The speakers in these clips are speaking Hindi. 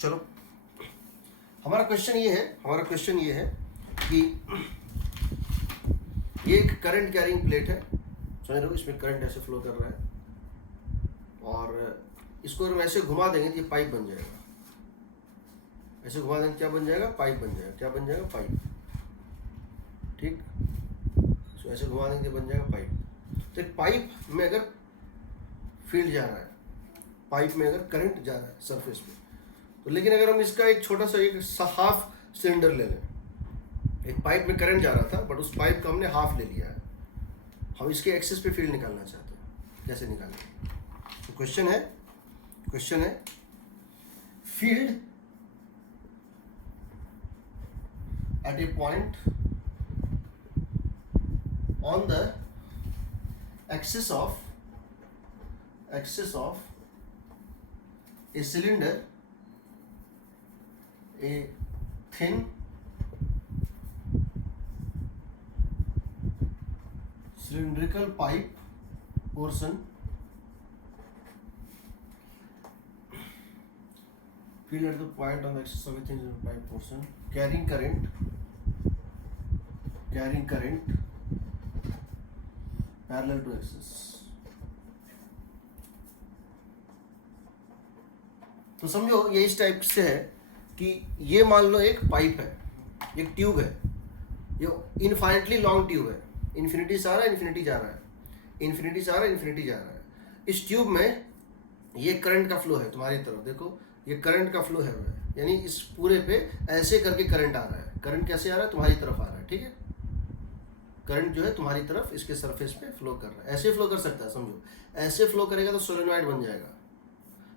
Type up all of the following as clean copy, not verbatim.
चलो, हमारा क्वेश्चन ये है कि ये एक करंट कैरिंग प्लेट है, समझ रहे हो, इसमें करंट ऐसे फ्लो कर रहा है और इसको हम ऐसे घुमा देंगे तो ये पाइप बन जाएगा। ऐसे घुमा देंगे क्या बन जाएगा? पाइप बन जाएगा। क्या बन जाएगा? पाइप। ठीक, तो ऐसे घुमा देंगे बन जाएगा पाइप। तो एक पाइप में अगर फील्ड जा रहा है, पाइप में अगर करंट जा रहा है सरफेस पे, तो लेकिन अगर हम इसका एक छोटा सा एक हाफ सिलेंडर ले लें, एक पाइप में करंट जा रहा था बट उस पाइप का हमने हाफ ले लिया है, हम इसके एक्सिस पे फील्ड निकालना चाहते हैं, कैसे निकालेंगे? तो क्वेश्चन है field at a point on the axis of a cylinder, a thin cylindrical pipe portion filled at the point on the axis of a thin cylindrical pipe portion carrying current parallel to axis। तो समझो ये इस टाइप से है कि ये मान लो एक पाइप है, एक ट्यूब है, ये इनफाइनेटली लॉन्ग ट्यूब है, इन्फिनिटी से आ रहा है, इन्फिनिटी जा रहा है, इन्फिनिटी से आ रहा है, इन्फिनिटी जा रहा है। इस ट्यूब में ये करंट का फ्लो है, तुम्हारी तरफ देखो ये करंट का फ्लो है, यानी इस पूरे पे ऐसे करके करंट आ रहा है। करंट कैसे आ रहा है? तुम्हारी तरफ आ रहा है, ठीक है, करंट जो है तुम्हारी तरफ इसके सरफेस पे फ्लो कर रहा है। ऐसे फ्लो कर सकता है, समझो ऐसे फ्लो करेगा तो सोलेनॉइड बन जाएगा,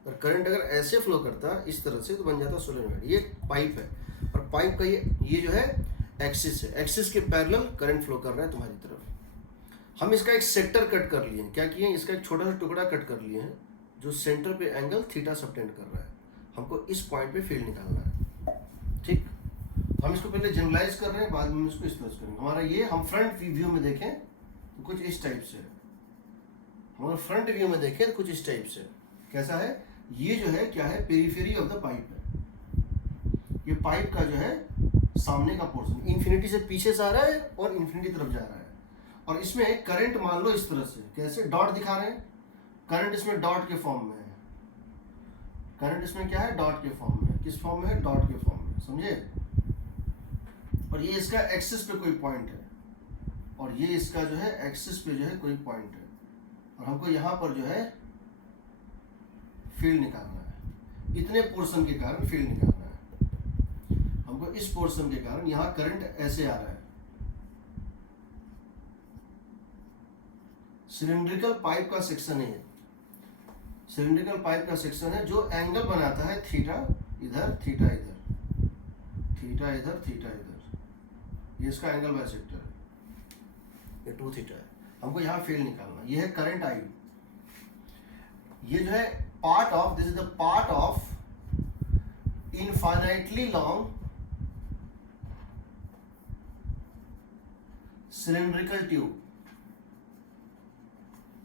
और करंट अगर ऐसे फ्लो करता इस तरह से तो बन जाता सोलेनॉइड। ये पाइप है और पाइप का ये जो है एक्सिस है, एक्सिस के पैरेलल करंट फ्लो कर रहा है तुम्हारी तरफ। हम इसका एक सेक्टर कट कर लिए हैं, क्या किए हैं? इसका एक छोटा सा टुकड़ा कट कर लिए हैं जो सेंटर पे एंगल थीटा सबटेंड कर रहा है। हमको इस पॉइंट पे फील्ड निकालना है, ठीक। हम इसको पहले जनरलाइज कर रहे हैं, बाद में इसको स्ट्रेच करेंगे। हमारा ये हम फ्रंट व्यू में देखें तो कुछ इस टाइप से, हमारा फ्रंट व्यू में देखें तो कुछ इस टाइप से कैसा है? ये जो है क्या है? पेरिफेरी ऑफ द पाइप है। ये पाइप का जो है सामने का पोर्शन इन्फिनिटी से पीछे से आ रहा है और इन्फिनिटी तरफ जा रहा है, और इसमें एक करंट मान लो इस तरह से, कैसे डॉट दिखा रहे हैं, करंट इसमें डॉट के फॉर्म में है। करंट इसमें क्या है? डॉट के फॉर्म में। किस फॉर्म में है? डॉट के फॉर्म में, समझे। और ये इसका एक्सिस पे कोई पॉइंट है, और ये इसका जो है एक्सिस पे जो है कोई पॉइंट है, और हमको यहाँ पर जो है फील्ड निकालना है। इतने पोर्शन के कारण फील्ड निकालना है हमको। इस पोर्शन के कारण यहाँ करंट ऐसे आ रहा है। सिलिंड्रिकल पाइप का सेक्शन है, सिलिंड्रिकल पाइप का सेक्शन है जो एंगल बनाता है थीटा इधर, थीटा इधर, थीटा इधर, थीटा इधर। ये इसका एंगल बाइसेक्टर है, ये 2 थीटा है। हमको यहाँ फील्ड निकालना। ये है करंट आई। ये जो है part of, this is the part of infinitely long cylindrical tube.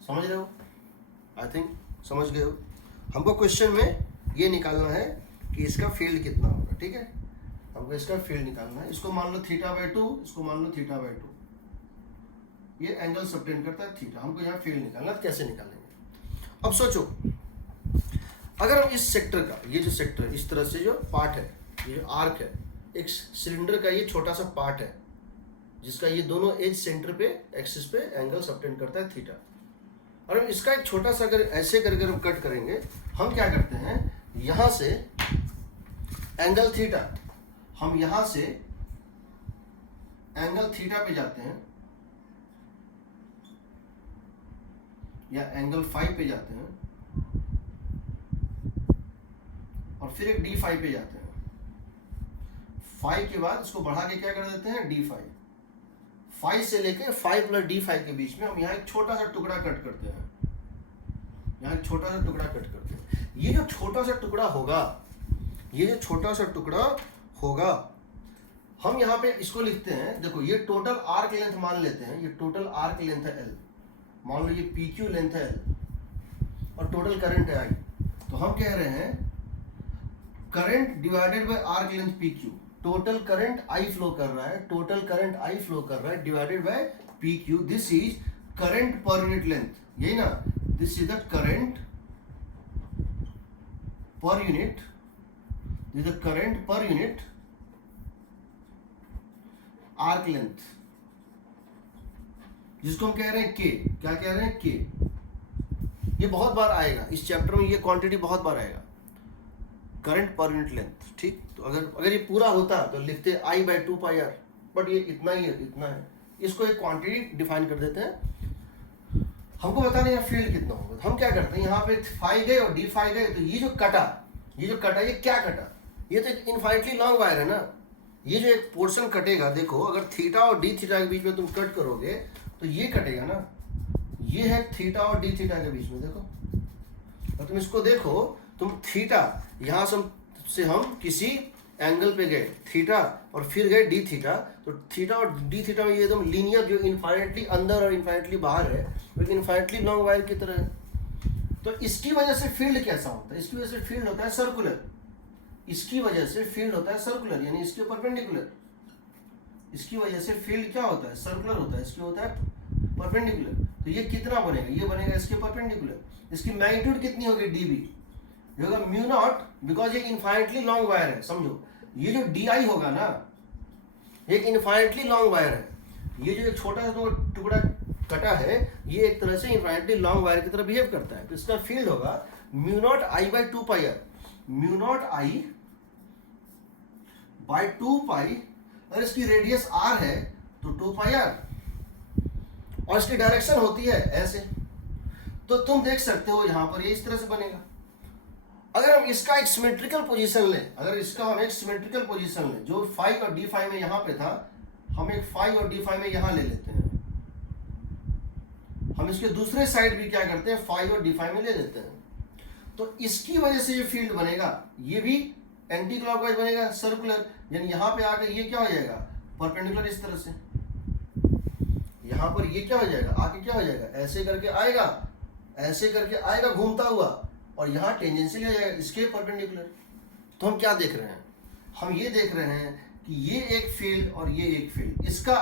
समझ रहे हो? आई थिंक समझ गए हो। हमको क्वेश्चन में ये निकालना है कि इसका फील्ड कितना होगा, ठीक है। हमको इसका फील्ड निकालना है। इसको मान लो θ/2, इसको मान लो θ/2। ये एंगल सबटेंड करता है थीटा। हमको यहाँ फील्ड निकालना है, कैसे निकालेंगे? अब सोचो, अगर हम इस सेक्टर का, ये जो सेक्टर इस तरह से जो पार्ट है, ये आर्क है, एक सिलेंडर का ये छोटा सा पार्ट है जिसका ये दोनों एज सेंटर पे एक्सिस पे एंगल सबटेंड करता है थीटा। और हम इसका एक छोटा सा अगर ऐसे करके हम कट करेंगे, हम क्या करते हैं, यहाँ से एंगल थीटा, हम यहाँ से एंगल थीटा पे जाते हैं या एंगल फाई पे जाते हैं, और फिर एक डी फाई पे जाते हैं। फाई के बाद इसको बढ़ा के क्या कर देते हैं? D phi. फाई से लेके फाई प्लस डी फाई के बीच में हम यहाँ एक छोटा सा टुकड़ा कट करते हैं, यहाँ एक छोटा सा टुकड़ा कट करते हैं। ये जो छोटा सा टुकड़ा होगा, ये जो छोटा सा टुकड़ा होगा, हम यहाँ पे इसको लिखते हैं, देखो ये टोटल आर्क लेंथ मान लेते हैं, ये टोटल आर्क लेंथ है एल, मान लो ये पी क्यू लेंथ है एल, और टोटल करंट है आई। तो हम कह रहे हैं current divided by arc length P Q, total current I flow कर रहा है, टोटल करंट आई फ्लो कर रहा है divided by P Q, this is current per unit length, यही ना, this is the current per unit, this is the current per unit arc length, जिसको हम कह रहे हैं के, क्या कह रहे हैं के। ये बहुत बार आएगा इस चैप्टर में, ये क्वांटिटी बहुत बार आएगा, करंट पर यूनिट लेंथ, ठीक। तो अगर ये पूरा होता तो लिखते आई बाई 2 पाई आर, बट ये इतना ही है, इतना है। इसको एक क्वांटिटी डिफाइन कर देते हैं, हमको पता नहीं फील्ड कितना होगा, तो हम क्या करते हैं, यहाँ पे फाई गए और डी फाई गए, तो ये जो कटा ये क्या कटा, ये तो इनफाइनटली लॉन्ग वायर है ना, ये जो एक पोर्शन कटेगा, देखो अगर थीटा और डी थीटा के बीच में तुम कट करोगे तो ये कटेगा ना, ये है थीटा और डी थीटा के बीच में, देखो, और तुम इसको देखो, तुम थीटा यहाँ से हम किसी एंगल पे गए थीटा और फिर गए डी थीटा, तो थीटा और डी थीटा में ये एकदम लीनियर, जो इनफाइनेटली अंदर और इनफाइनेटली बाहर है, वो इनफाइनेटली लॉन्ग वायर की तरह है। तो इसकी वजह से फील्ड कैसा होता है, इसकी वजह से फील्ड होता है सर्कुलर, इसकी वजह से फील्ड होता है सर्कुलर, यानी इसके परपेंडिकुलर, इसकी वजह से फील्ड क्या होता है, सर्कुलर होता है, इसकी होता है परपेंडिकुलर। तो ये कितना बनेगा, ये बनेगा इसके परपेंडिकुलर, इसकी मैग्नीट्यूड कितनी होगी, डीबी होगा म्यू नॉट, बिकॉज ये इनफाइनेटली लॉन्ग वायर है, समझो, ये जो डी आई होगा ना, एक इनफाइनेटली लॉन्ग वायर है, ये जो एक छोटा सा टुकड़ा कटा है, ये एक तरह से इनफाइनेटली लॉन्ग वायर की तरह बिहेव करता है, तो इसका फील्ड होगा mu naught I by 2 pi R, mu naught I by 2 pi, अगर इसकी रेडियस आर है तो 2 पाई आर, और इसकी डायरेक्शन होती है ऐसे, तो तुम देख सकते हो यहाँ पर ये इस तरह से बनेगा। अगर हम इसका एक सिमेट्रिकल पोजीशन लें, अगर इसका हम एक सिमेट्रिकल पोजीशन लें, जो फाई और डी फाई में यहाँ पे था, हम एक फाई और डी फाई में यहाँ ले लेते हैं, हम इसके दूसरे साइड भी क्या करते हैं, फाई और डी फाई में ले लेते हैं, तो इसकी वजह से ये फील्ड बनेगा, ये भी एंटी क्लॉकवाइज बनेगा, सर्कुलर, यानी यहाँ पे आके ये क्या हो जाएगा, परपेंडिकुलर, इस तरह से यहाँ पर ये क्या हो जाएगा, आके क्या हो जाएगा, ऐसे करके आएगा, ऐसे करके आएगा घूमता हुआ, और यहाँ टेंजेंशियल हो जाएगा इसके परपेंडिकुलर। तो हम क्या देख रहे हैं, हम ये देख रहे हैं कि ये एक फील्ड और ये एक फील्ड, इसका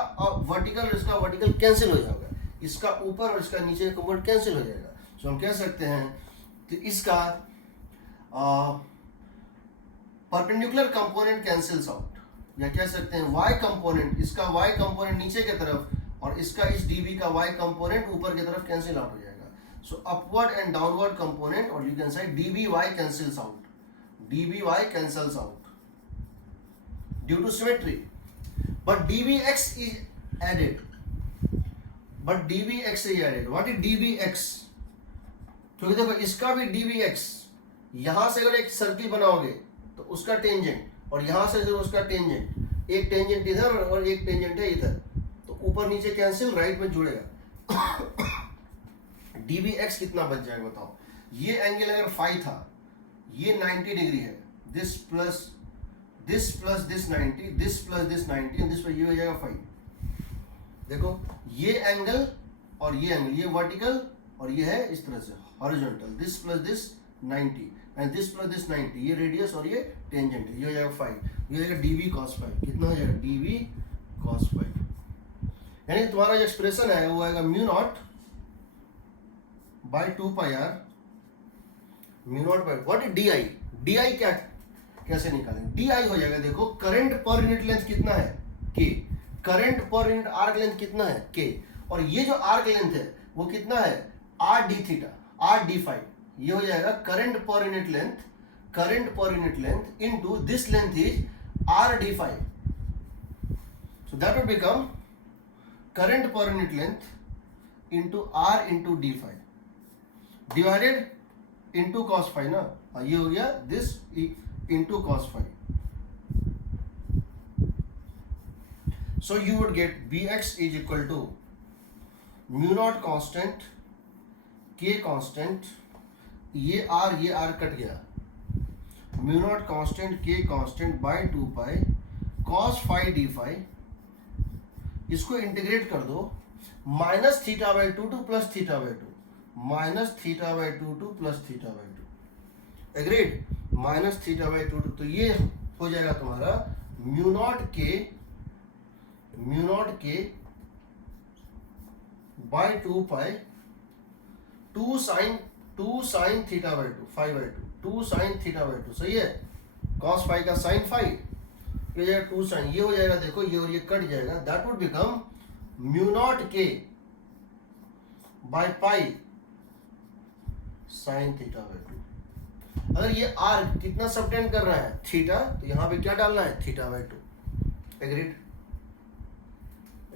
वर्टिकल और इसका वर्टिकल कैंसिल हो जाएगा, इसका ऊपर और इसका नीचे का कंपोनेंट कैंसिल हो जाएगा। तो हम कह सकते हैं कि इसका परपेंडिकुलर कंपोनेंट कैंसिल्स आउट, या कह सकते हैं वाई कंपोनेंट, इसका वाई कंपोनेंट नीचे की तरफ और इसका इस डीबी का वाई कंपोनेंट ऊपर की तरफ कैंसिल आउट हो जाएगा। So upward and downward component, or you can say dby cancels out, dby cancels out due to symmetry, but dbx is added, but dbx is added. What is dbx? क्योंकि देखो इसका भी dbx, यहाँ से अगर एक सर्किल बनाओगे तो उसका टेंजेंट, और यहाँ से जो उसका टेंजेंट, एक टेंजेंट इधर और एक टेंजेंट है इधर, तो ऊपर नीचे कैंसिल, राइट में जुड़ेगा। dbx कितना बच जाएगा बताओ, ये एंगल अगर फाई था, ये 90 डिग्री है, this plus this 90, this plus this 90, and this पर ये हो जाएगा फाई। देखो ये एंगल और ये एंगल, ये वर्टिकल और ये है इस तरह से horizontal, this plus this 90 and this plus this 90, ये रेडियस और ये टेंजेंट है, ये हो जाएगा फाई, ये हो जाएगा db cos फाई, कितना हो जाएगा, db cos फाई, यानी तुम्हारा जो एक्सप्रेशन है वो आएगा mu naught by 2 pi R, mu naught by, what is D I, D I क्या, कैसे निकालेंगे, डी आई हो जाएगा, देखो करंट पर यूनिट लेंथ कितना है, के, current per unit arc length कितना है, के, और ये जो आर्क लेंथ है वो कितना है, R D theta, R D phi, ये हो जाएगा current per unit length, current per unit length into this length is R D phi, so that will become current per unit length into R into D phi divided into cos phi ना, ये हो गया this into cos phi, so you would get bx is equal to mu naught constant, k constant, ये r कट गया, mu naught constant k constant by 2 pi cos phi D phi, इसको इंटीग्रेट कर दो, minus theta by 2 plus theta by 2, minus theta by 2 plus theta by 2, agreed, minus theta by 2, तो ये हो जाएगा तुम्हारा म्यू नॉट के by 2 pi 2 sine theta by 2 five by 2 sine theta by 2, सही है। कॉस फाइव का साइन फाइव, ये हो जाएगा 2 साइन, ये हो जाएगा देखो ये और ये कट जाएगा, that would become mu not के by pi sine theta by 2। अगर ये आर कितना सबटेंड कर रहा है थीटा, तो यहां पे क्या डालना है थीटा बाई 2। Agreed,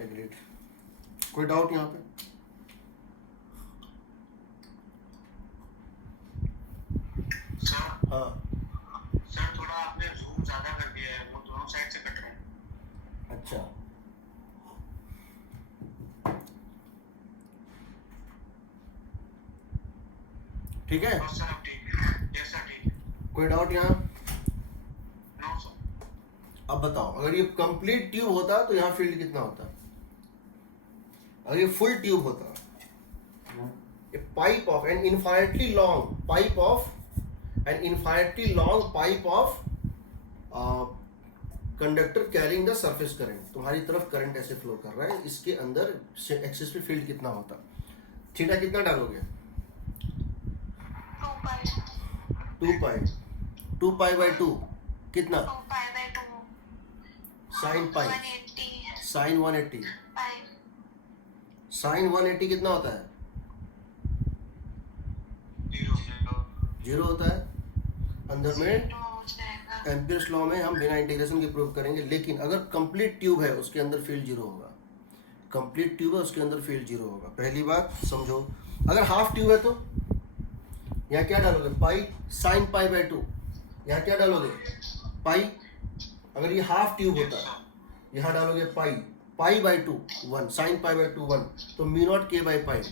agreed. कोई डाउट यहां पे? हाँ सर थोड़ा आपने जूम ज्यादा कर दिया है, वो दोनों साइड से कट रहे हैं। अच्छा, ठीक है। सर अब ठीक है। यस सर ठीक है। कोई डाउट यहाँ? No sir. अब बताओ, अगर ये कंप्लीट ट्यूब होता तो यहाँ फील्ड कितना होता? अगर ये फुल ट्यूब होता, a pipe of an infinitely long pipe of conductor carrying the surface current, तुम्हारी तरफ करंट ऐसे फ्लो कर रहा है, इसके अंदर एक्सिस पे फील्ड कितना होता? थीटा कितना डालोगे? 2 पाई बाई 2 कितना? साइन पाई, साइन 180, साइन 180 कितना होता है? 0 होता है। अंदर में एम्पियर्स लॉ में हम बिना इंटीग्रेशन के प्रूव करेंगे, लेकिन अगर कंप्लीट ट्यूब है उसके अंदर फील्ड 0 होगा। कंप्लीट ट्यूब है उसके अंदर फील्ड 0 होगा, पहली बात समझो। अगर हाफ ट्यूब है तो यहाँ क्या डालोगे? पाई साइन पाई बाई 2, यहाँ क्या डालोगे? पाई। अगर ये हाफ ट्यूब होता यहाँ डालोगे pi, pi by 2 1, sine pi by 2 1, तो म्यू नॉट के बाई पाई,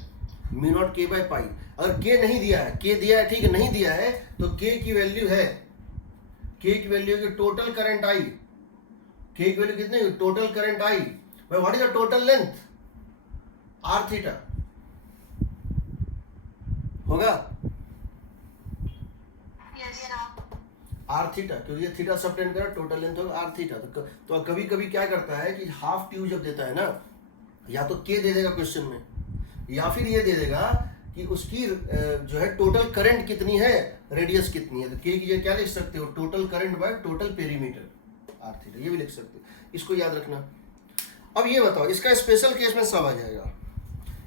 म्यू नॉट के बाई पाई। अगर के नहीं दिया है, के दिया है ठीक है, नहीं दिया है तो के की वैल्यू है, के की वैल्यू की टोटल करंट आई, के की वैल्यू कितनी? Total current I by what is the total length? R theta होगा, आर थीटा, क्योंकि ये थीटा सबटेंड कर टोटल लेंथ होगा आर थीटा। तो कभी कभी क्या करता है कि हाफ ट्यूब जब देता है ना, या तो के दे देगा क्वेश्चन में, या फिर ये दे देगा कि उसकी जो है टोटल करंट कितनी है, रेडियस कितनी है, तो के की जगह क्या लिख सकते हो? Total current by total perimeter R theta, ये भी लिख सकते हो, इसको याद रखना। अब ये बताओ, इसका स्पेशल केस में सब आ जाएगा,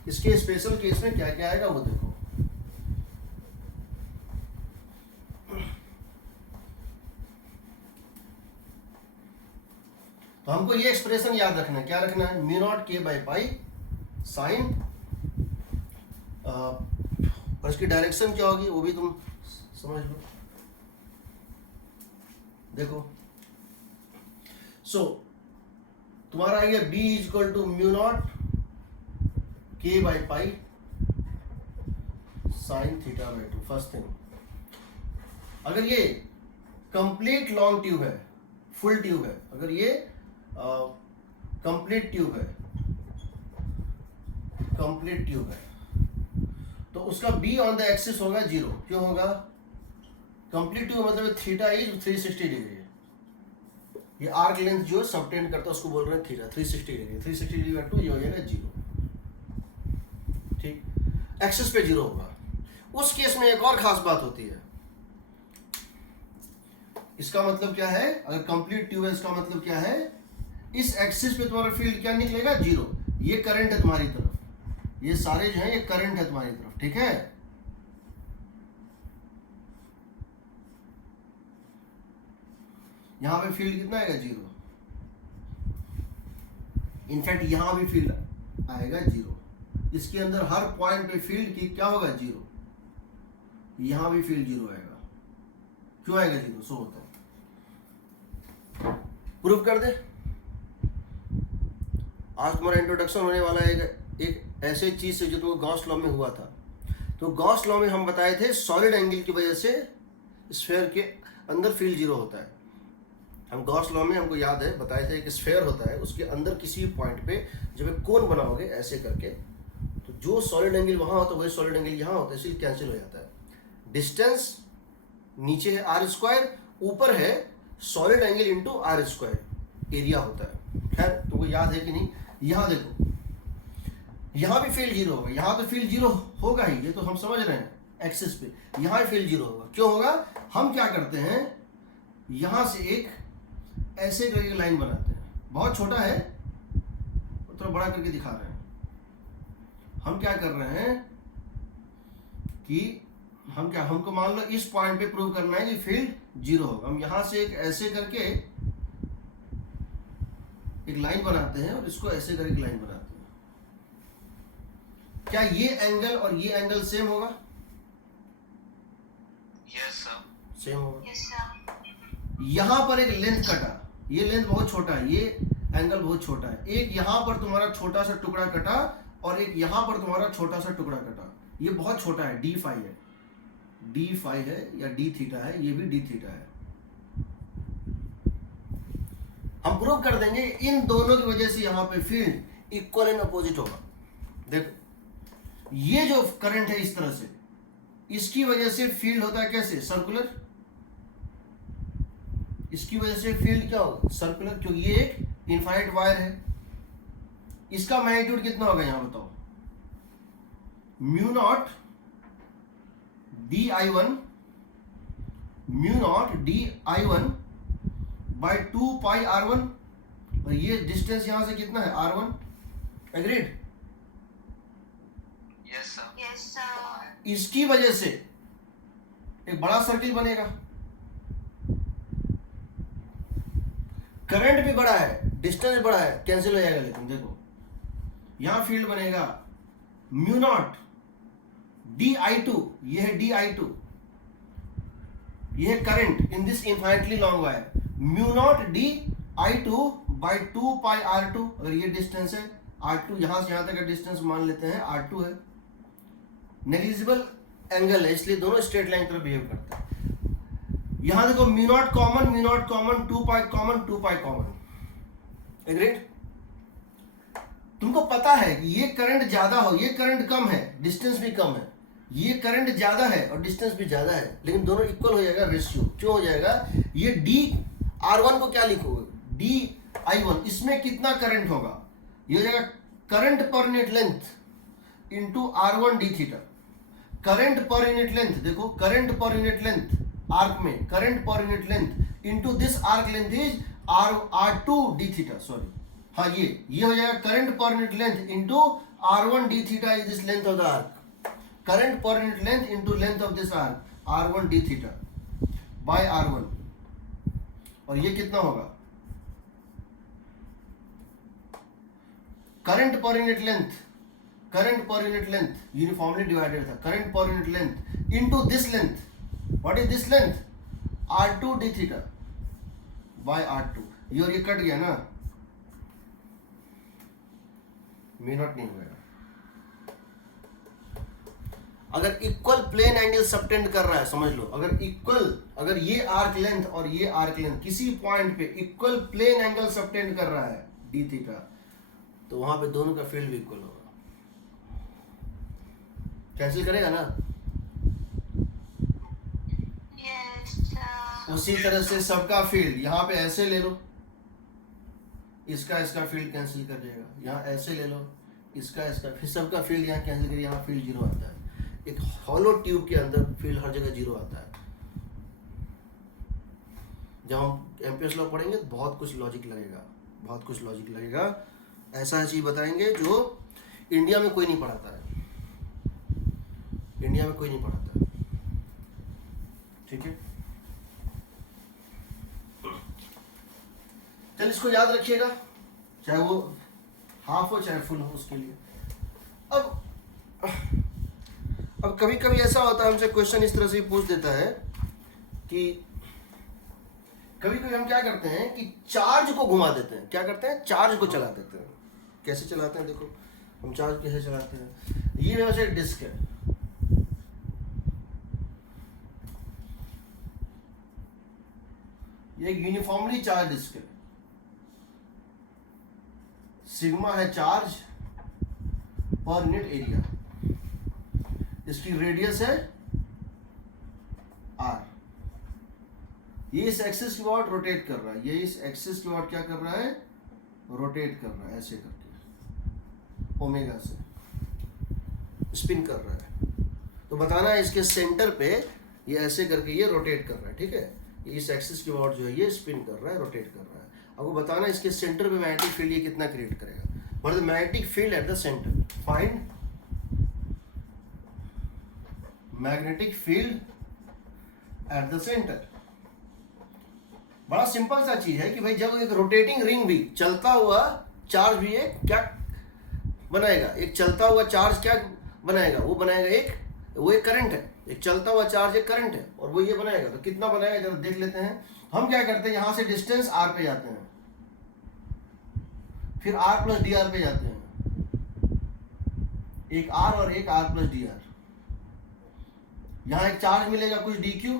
इसके स्पेशल केस में क्या क्या आएगा वो देखो। तो हमको ये एक्सप्रेशन याद रखना है, क्या रखना है? म्यू नॉट के बाई पाई साइन, और इसकी डायरेक्शन क्या होगी वो भी तुम समझ लो। देखो तुम्हारा ये b is equal to mu not के by pi sine theta by 2। First thing, अगर ये कंप्लीट लॉन्ग ट्यूब है, फुल ट्यूब है, अगर ये कंप्लीट ट्यूब है, कंप्लीट ट्यूब है, तो उसका b ऑन द एक्सिस होगा 0। क्यों होगा? कंप्लीट ट्यूब मतलब थीटा इज 360 डिग्री है, ये आर्क लेंथ जो सबटेंड करता है उसको बोल रहे हैं थीटा, 360 डिग्री, 360 डिग्री का 2, ये हो जाएगा 0। ठीक, एक्सिस पे 0 होगा। उस केस में एक और खास बात होती है, इसका मतलब क्या है? अगर कंप्लीट ट्यूब है इसका मतलब क्या है? इस एक्सिस पे तुम्हारा फील्ड क्या निकलेगा? 0। ये करंट है तुम्हारी तरफ, ये सारे जो है ये करंट है तुम्हारी तरफ, ठीक है। यहां पे फील्ड कितना आएगा? 0। इनफैक्ट यहां भी फील्ड आएगा 0, इसके अंदर हर पॉइंट पे फील्ड की क्या होगा? 0। यहां भी फील्ड 0 आएगा। क्यों आएगा 0? सो होता है, प्रूव कर दे। आज तुम्हारा इंट्रोडक्शन होने वाला है एक ऐसे चीज से जो तो गॉस लॉ में हुआ था। तो गॉस लॉ में हम बताए थे सॉलिड एंगल की वजह से स्फीयर के अंदर फील्ड 0 होता है। हम गॉस लॉ में हमको याद है बताए थे, एक स्फीयर होता है, उसके अंदर किसी पॉइंट पे जब एक कोन बनाओगे ऐसे करके, तो जो सॉलिड एंगल वहां होता है वही सॉलिड एंगल यहाँ होता है, इसलिए कैंसिल हो जाता है। डिस्टेंस नीचे है आर स्क्वायर, ऊपर है solid angle into are square area होता है। खैर तुमको याद है कि नहीं? यहाँ देखो, यहाँ भी फील्ड जीरो होगा, यहाँ तो फील्ड जीरो होगा ही, ये तो हम समझ रहे हैं एक्सिस पे, यहाँ फील्ड जीरो होगा। क्यों होगा? हम क्या करते हैं, यहाँ से एक ऐसे करके लाइन बनाते हैं, बहुत छोटा है थोड़ा बड़ा करके दिखा रहे हैं। हम क्या कर रहे हैं कि हमको मान लो इस पॉइंट पे प्रूव करना है कि फील्ड जीरो होगा। हम यहां से एक ऐसे करके एक लाइन बनाते हैं और इसको ऐसे करके एक लाइन बनाते हैं। क्या ये एंगल और ये एंगल सेम होगा? यस सर, सेम होगा। Yes sir. यहां पर एक लेंथ कटा, ये लेंथ बहुत छोटा है, ये एंगल बहुत छोटा है। एक यहां पर तुम्हारा छोटा सा टुकड़ा कटा और एक यहां पर तुम्हारा छोटा सा टुकड़ा कटा, ये बहुत छोटा है, d फाई है, d फाई है या d थीटा है, ये भी d थीटा है। हम प्रूव कर देंगे इन दोनों की वजह से यहां पे फील्ड इक्वल एंड अपोजिट होगा। देखो ये जो करंट है इस तरह से, इसकी वजह से फील्ड होता है कैसे? सर्कुलर। इसकी वजह से फील्ड क्या होगा? सर्कुलर, क्योंकि ये एक इनफाइनाइट वायर है। इसका मैग्नीट्यूड कितना होगा यहां बताओ? Mu naught D I one, mu naught D I one by 2 pi R one, और ये डिस्टेंस यहां से कितना है? R1। Agreed? Yes sir, yes sir. इसकी वजह से एक बड़ा सर्किल बनेगा, करंट भी बड़ा है, डिस्टेंस बड़ा है, कैंसिल हो जाएगा। लेकिन देखो यहां फील्ड बनेगा mu naught D I two, ये है डी आई टू, ये है current in this infinitely long wire, mu naught D I two by 2 pi R2। अगर ये डिस्टेंस है R2, यहां से यहां तक का डिस्टेंस मान लेते हैं R2 है। नेग्लिजिबल एंगल है, इसलिए दोनों स्ट्रेट लाइन की तरफ बिहेव करता है। यहां देखो mu naught common, mu naught common, 2 pi common, 2 pi common. Agreed? तुमको पता है कि ये करंट ज्यादा हो, ये करंट कम है, डिस्टेंस भी कम है, ये करंट ज्यादा है और डिस्टेंस भी ज्यादा है, लेकिन दोनों इक्वल हो जाएगा रेशियो। क्यों हो जाएगा? ये डी R1 को क्या लिखोगे? डी I1, इसमें कितना करंट होगा? ये हो जाएगा current per unit length into R1 d theta. Current per unit length, देखो current per unit length arc में, current per unit length into this arc length is R2 d theta. Sorry, हाँ ये हो जाएगा current per unit length into R1 d theta is this length of the arc. Current per unit length into length of this arc, R1 d theta by R1, और ये कितना होगा? Current per unit length, current per unit length uniformly divided था, current per unit length into this length, what is this length? R2 d theta by R2। ये और ये कट गया ना, म्यू नॉट नहीं होगा। अगर इक्वल प्लेन एंगल सबटेंड कर रहा है, समझ लो, अगर इक्वल, अगर ये आर्क लेंथ और ये आर्क लेंथ किसी पॉइंट पे इक्वल प्लेन एंगल सबटेंड कर रहा है डी थीटा, तो वहां पे दोनों का फील्ड भी इक्वल होगा। कैंसिल करेगा ना? Yes sir. उसी तरह से सबका फील्ड यहाँ पे ऐसे ले लो, इसका फील्ड कैंसिल कर देगा, यहाँ ऐसे ले लो, इसका फिर सबका फील्ड यहाँ कैंसिल करिए, यहाँ फील्ड जीरो आता है। एक हॉलो ट्यूब के अंदर फील्ड हर जगह जीरो आता है। जब हम एम्पियर्स लॉ पढ़ेंगे तो बहुत कुछ लॉजिक लगेगा, बहुत कुछ लॉजिक लगेगा। ऐसा चीज बताएंगे जो इंडिया में कोई नहीं पढ़ाता है, इंडिया में कोई नहीं पढ़ाता है। ठीक है, चल इसको याद रखिएगा, चाहे वो हाफ हो चाहे फुल हो उसके लिए। अब कभी कभी ऐसा होता है, हमसे क्वेश्चन इस तरह से पूछ देता है कि कभी कभी हम क्या करते हैं कि चार्ज को घुमा देते हैं। क्या करते हैं? चार्ज को चला देते हैं। कैसे चलाते हैं? देखो हम चार्ज कैसे चलाते हैं। ये मेरे पास एक डिस्क है, ये एक यूनिफॉर्मली चार्ज डिस्क है, सिग्मा है चार्ज पर यूनिट एरिया, इसकी रेडियस है R। ये इस एक्सिस के अबाउट रोटेट कर रहा है, ये इस एक्सिस के अबाउट क्या कर रहा है, रोटेट कर रहा है, ऐसे करके ओमेगा से स्पिन कर रहा है। तो बताना है इसके सेंटर पे ये ऐसे करके ये रोटेट कर रहा है, ठीक है, ये इस एक्सिस के अबाउट जो है ये स्पिन कर रहा है, रोटेट कर रहा है। आपको बताना है इसके सेंटर पे मैग्नेटिक फील्ड ये कितना क्रिएट करेगा। For the magnetic field at the centre, find magnetic field at the centre. बड़ा सिंपल सा चीज है कि भाई जब एक रोटेटिंग रिंग भी, चलता हुआ चार्ज भी एक क्या बनाएगा, एक चलता हुआ चार्ज क्या बनाएगा, वो बनाएगा वो एक करंट है, एक चलता हुआ चार्ज एक करंट है, और वो ये बनाएगा। तो कितना बनाएगा जरा देख लेते हैं। हम क्या करते हैं, यहां से डिस्टेंस r पे जाते हैं, फिर r प्लस डी आर पे जाते हैं, एक r और एक r प्लस डी आर। यहां एक चार्ज मिलेगा कुछ dq,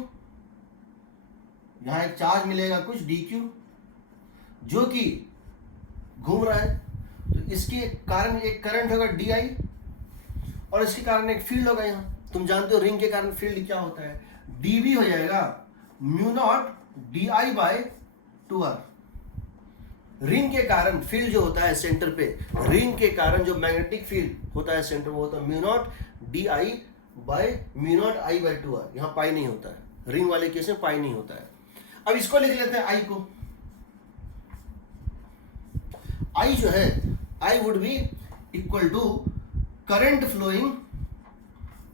यहां एक चार्ज मिलेगा कुछ dq जो कि घूम रहा है, तो इसके कारण एक करंट होगा di, और इसके कारण एक फील्ड होगा। यहाँ तुम जानते हो रिंग के कारण फील्ड क्या होता है, dv हो जाएगा mu naught di by 2r। Ring के कारण फील्ड जो होता है सेंटर पे, रिंग के कारण जो मैग्नेटिक फील्ड होता है सेंटर में, वो होता है mu naught di by mu naught i by 2r। यहाँ पाई नहीं होता है, रिंग वाले केस में पाई नहीं होता है। अब इसको लिख लेते हैं i को। i जो है, i would be equal to current flowing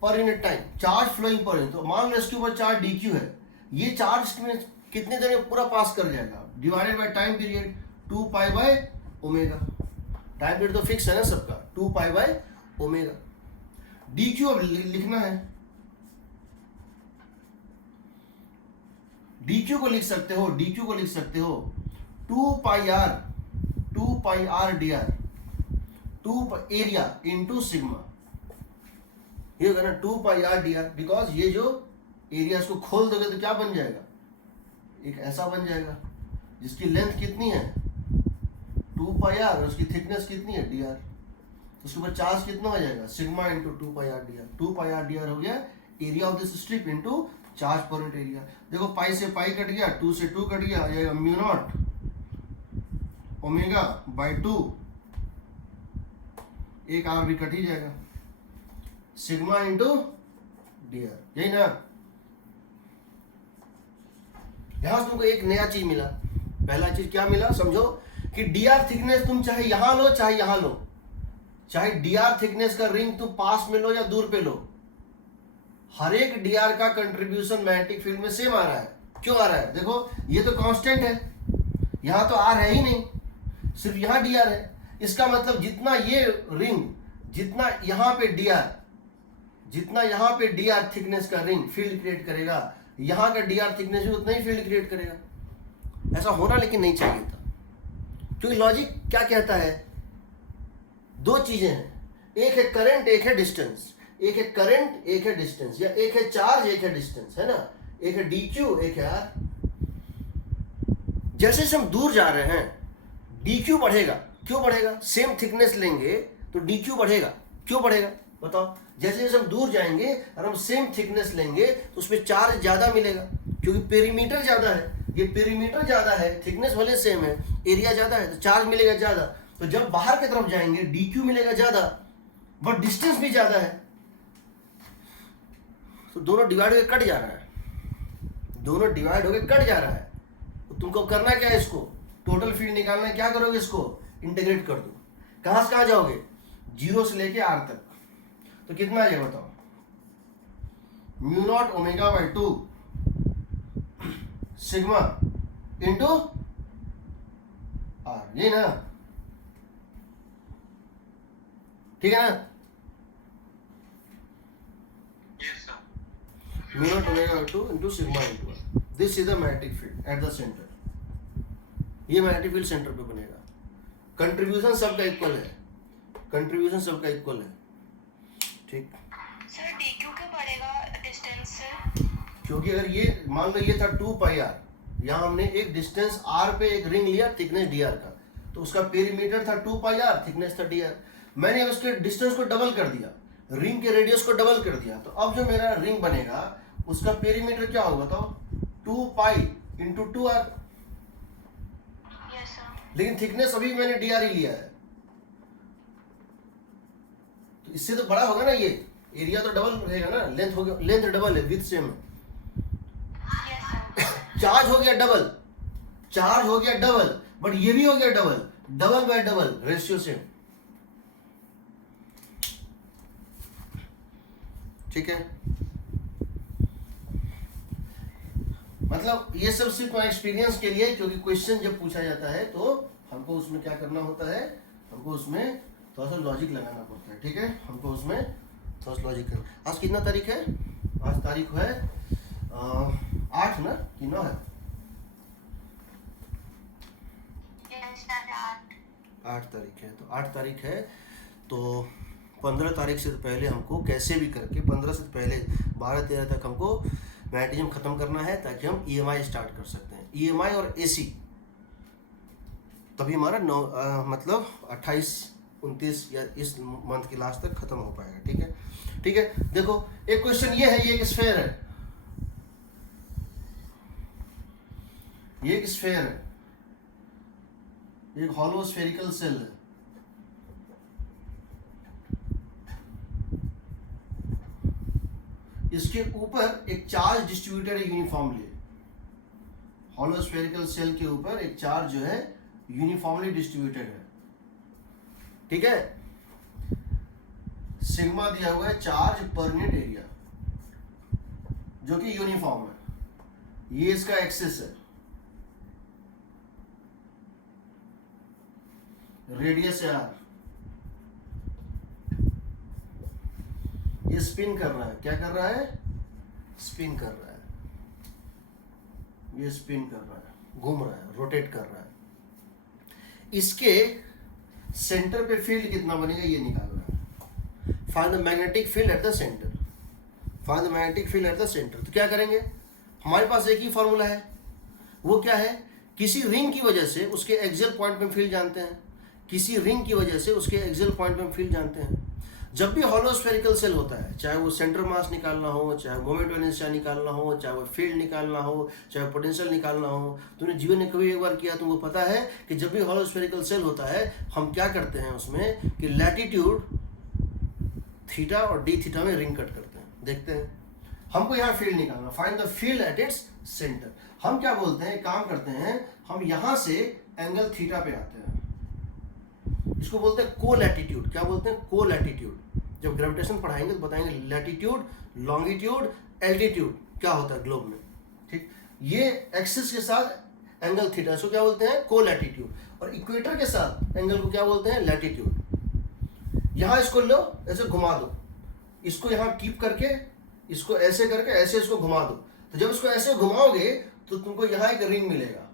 per unit time, charge flowing per unit. तो मान लो इसके ऊपर चार्ज dq है, ये चार्ज में कितने देर में पूरा पास कर जाएगा, divided by time period 2 pi by omega. Time period तो फिक्स है ना सबका, 2 पाई बाय ओमेगा। dq अब लिखना है, dq को लिख सकते हो, dq को लिख सकते हो 2 पाई r dr, 2 area into sigma, ये होगा ना 2 पाई r dr। बिकॉज ये जो एरिया इसको खोल दोगे तो क्या बन जाएगा, एक ऐसा बन जाएगा जिसकी लेंथ कितनी है 2 पाई r, और उसकी थिकनेस कितनी है dr। उसके ऊपर चार्ज कितना हो जाएगा, सिग्मा इंटू 2 पाई r dr। 2 पाई r dr हो गया area of this strip into charge per unit area. देखो पाई से पाई कट गया, 2 से 2 कट गया, आ जाएगा म्यू नॉट ओमेगा बाय 2, एक r भी कट ही जाएगा, सिग्मा इंटू dr, यही ना। यहां से तुमको एक नया चीज मिला। पहला चीज क्या मिला, समझो कि dr थिकनेस तुम चाहे यहां लो चाहे यहां लो, चाहे dr थिकनेस का रिंग तुम पास में लो या दूर पे लो, हर एक dr का कंट्रीब्यूशन मैग्नेटिक फील्ड में सेम आ रहा है। क्यों आ रहा है, देखो ये तो कांस्टेंट है, यहां तो r है ही नहीं, सिर्फ यहां dr है। इसका मतलब जितना ये रिंग, जितना यहां पे dr थिकनेस का रिंग फील्ड क्रिएट करेगा, यहां का dr थिकनेस भी उतना ही फील्ड क्रिएट करेगा। ऐसा होना लेकिन नहीं चाहिए था, क्योंकि लॉजिक क्या कहता है, दो चीजें हैं, एक है करंट एक है डिस्टेंस, एक है करंट एक है डिस्टेंस, या एक है चार्ज एक है डिस्टेंस, है ना, एक है dq एक है r। जैसे जैसे हम दूर जा रहे हैं dq बढ़ेगा, क्यों बढ़ेगा, सेम थिकनेस लेंगे तो dq बढ़ेगा, क्यों बढ़ेगा बताओ। जैसे जैसे हम दूर जाएंगे और हम सेम थिकनेस लेंगे तो उसमें चार्ज ज्यादा मिलेगा, क्योंकि पेरीमीटर ज्यादा है, ये पेरीमीटर ज्यादा है, थिकनेस भले सेम है, एरिया ज्यादा है, तो चार्ज मिलेगा ज्यादा। तो जब बाहर की तरफ जाएंगे dq मिलेगा ज्यादा, बट डिस्टेंस भी ज्यादा है, तो दोनों डिवाइड होकर कट जा रहा है, दोनों डिवाइड होकर कट जा रहा है। तो तुमको करना क्या है, इसको टोटल फील्ड निकालना है, क्या करोगे, इसको इंटीग्रेट कर दो। कहां से कहां जाओगे, 0 से लेके r तक, तो कितना आ जाएगा बताओ, mu naught omega by 2 sigma into r, ये ना, ठीक है ना। Yes, sir. Mu naught omega by 2 into sigma into r, this is the magnetic field at the centre. ये मैग्नेटिक फील्ड सेंटर पे बनेगा। कंट्रीब्यूशन सबका इक्वल है, कंट्रीब्यूशन सबका इक्वल है, ठीक। सर dq क्या पड़ेगा डिस्टेंस से, क्योंकि अगर ये मान लो ये था 2 पाई r, यहाँ हमने एक डिस्टेंस r पे एक रिंग लिया थिकनेस dr का, तो उसका पेरीमीटर था 2 पाई r, थिकनेस था dr। मैंने उसके डिस्टेंस को डबल कर दिया, रिंग के रेडियस को डबल कर दिया, तो अब जो मेरा रिंग बनेगा उसका पेरीमीटर क्या होगा बताओ, 2 pi into 2r, yes sir. लेकिन थिकनेस अभी मैंने dr ही लिया है, तो इससे तो बड़ा होगा ना, ये एरिया तो डबल रहेगा ना, लेंथ हो गया, लेंथ डबल है, विड्थ सेम है, यस सर। चार्ज हो गया डबल, चार्ज हो गया डबल, बट ये भी हो गया double, double bye double ratio same. ठीक है, मतलब ये सब सिर्फ एक्सपीरियंस के लिए, क्योंकि क्वेश्चन जब पूछा जाता है तो हमको उसमें क्या करना होता है, हमको उसमें थोड़ा सा लॉजिक लगाना पड़ता है। ठीक है, हमको उसमें थोड़ा सा लॉजिक करना। आज कितना तारीख है? आज तारीख है 8 ना कि 9 है? यस सर, 8 तारीख है। तो 8 तारीख है, तो 15 तारीख से पहले हमको कैसे भी करके 15 से पहले 12-13 तक हमको मैग्नेटिज्म खत्म करना है, ताकि हम EMI स्टार्ट कर सकते हैं। EMI और AC तभी हमारा मतलब 28-29 या इस मंथ के लास्ट तक खत्म हो पाएगा। ठीक है, ठीक है। देखो एक क्वेश्चन ये है, ये एक स्फेयर है, ये एक स्फेयर है, एक हॉलो स्फेरिकल सेल है। इसके ऊपर एक चार्ज डिस्ट्रीब्यूटेड है यूनिफॉर्मली, हॉलो स्फेरिकल सेल के ऊपर एक चार्ज जो है यूनिफॉर्मली डिस्ट्रीब्यूटेड है। ठीक है, सिग्मा दिया हुआ है चार्ज पर यूनिट एरिया, जो कि यूनिफॉर्म है। ये इसका एक्सिस है, रेडियस है r, ये स्पिन कर रहा है। क्या कर रहा है? स्पिन कर रहा है, ये स्पिन कर रहा है, घूम रहा है, रोटेट कर रहा है। इसके सेंटर पे फील्ड कितना बनेगा ये निकालना है। Find the magnetic field at the centre, find the magnetic field at the centre. तो क्या करेंगे, हमारे पास एक ही फॉर्मूला है, वो क्या है? किसी रिंग की वजह से उसके एक्सियल पॉइंट पे फील्ड जानते हैं, किसी रिंग की वजह से उसके एक्सियल पॉइंट पे फील्ड जानते हैं। जब भी हॉलो स्फेरिकल सेल होता है, चाहे वो सेंटर मास निकालना हो, चाहे मोमेंट ऑफ इनर्शिया निकालना हो, चाहे वो फील्ड निकालना हो, चाहे पोटेंशियल निकालना हो, तुमने जीवन में कभी एक बार किया, तुमको पता है कि जब भी हॉलो स्फेरिकल सेल होता है हम क्या करते हैं उसमें कि लैटिट्यूड थीटा और डी थीटा में रिंग कट करते हैं। देखते हैं, हमको यहाँ फील्ड निकालना, find the field at its centre. हम क्या बोलते हैं, काम करते हैं, हम यहाँ से एंगल थीटा पे आते हैं, इसको बोलते हैं को लैटिट्यूड। क्या बोलते हैं? को लैटिट्यूड। जब ग्रेविटेशन पढ़ाएंगे तो बताएंगे लैटिट्यूड, लॉन्गिट्यूड, एल्टीट्यूड क्या होता है ग्लोब में। ठीक, ये एक्सिस के साथ एंगल थीटा, इसको क्या बोलते हैं? को लैटिट्यूड। और इक्वेटर के साथ एंगल को क्या बोलते हैं? लैटिट्यूड। यहाँ इसको लो, ऐसे घुमा दो, इसको यहाँ कीप करके, इसको ऐसे करके ऐसे इसको घुमा दो। तो जब इसको ऐसे घुमाओगे तो तुमको यहाँ एक रिंग मिलेगा,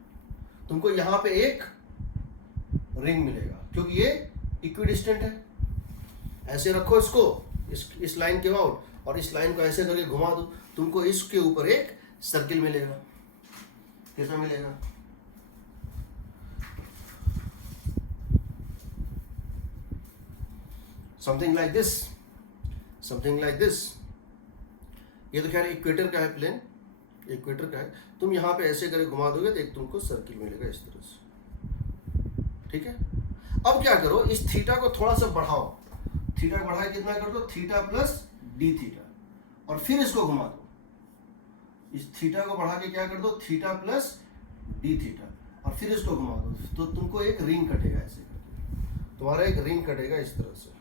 तुमको यहाँ पे एक रिंग मिलेगा, क्योंकि ये इक्विडिस्टेंट है। ऐसे रखो इसको, इस लाइन के अबाउट, और इस लाइन को ऐसे करके घुमा दो, तुमको इसके ऊपर एक सर्किल मिलेगा। कैसा मिलेगा? Something like this, something like this. ये तो खैर इक्वेटर का है, प्लेन इक्वेटर का है। तुम यहाँ पे ऐसे करके घुमा दोगे तो एक तुमको सर्किल मिलेगा इस तरह से। ठीक है, अब क्या करो, इस थीटा को थोड़ा सा बढ़ाओ, थीटा बढ़ा के कितना कर दो? थीटा प्लस डी थीटा, और फिर इसको घुमा दो, इस थीटा को बढ़ा के क्या कर दो? थीटा प्लस डी थीटा, और फिर इसको घुमा दो, तो तुमको एक रिंग कटेगा। ऐसे करके तुम्हारा एक रिंग कटेगा इस तरह से।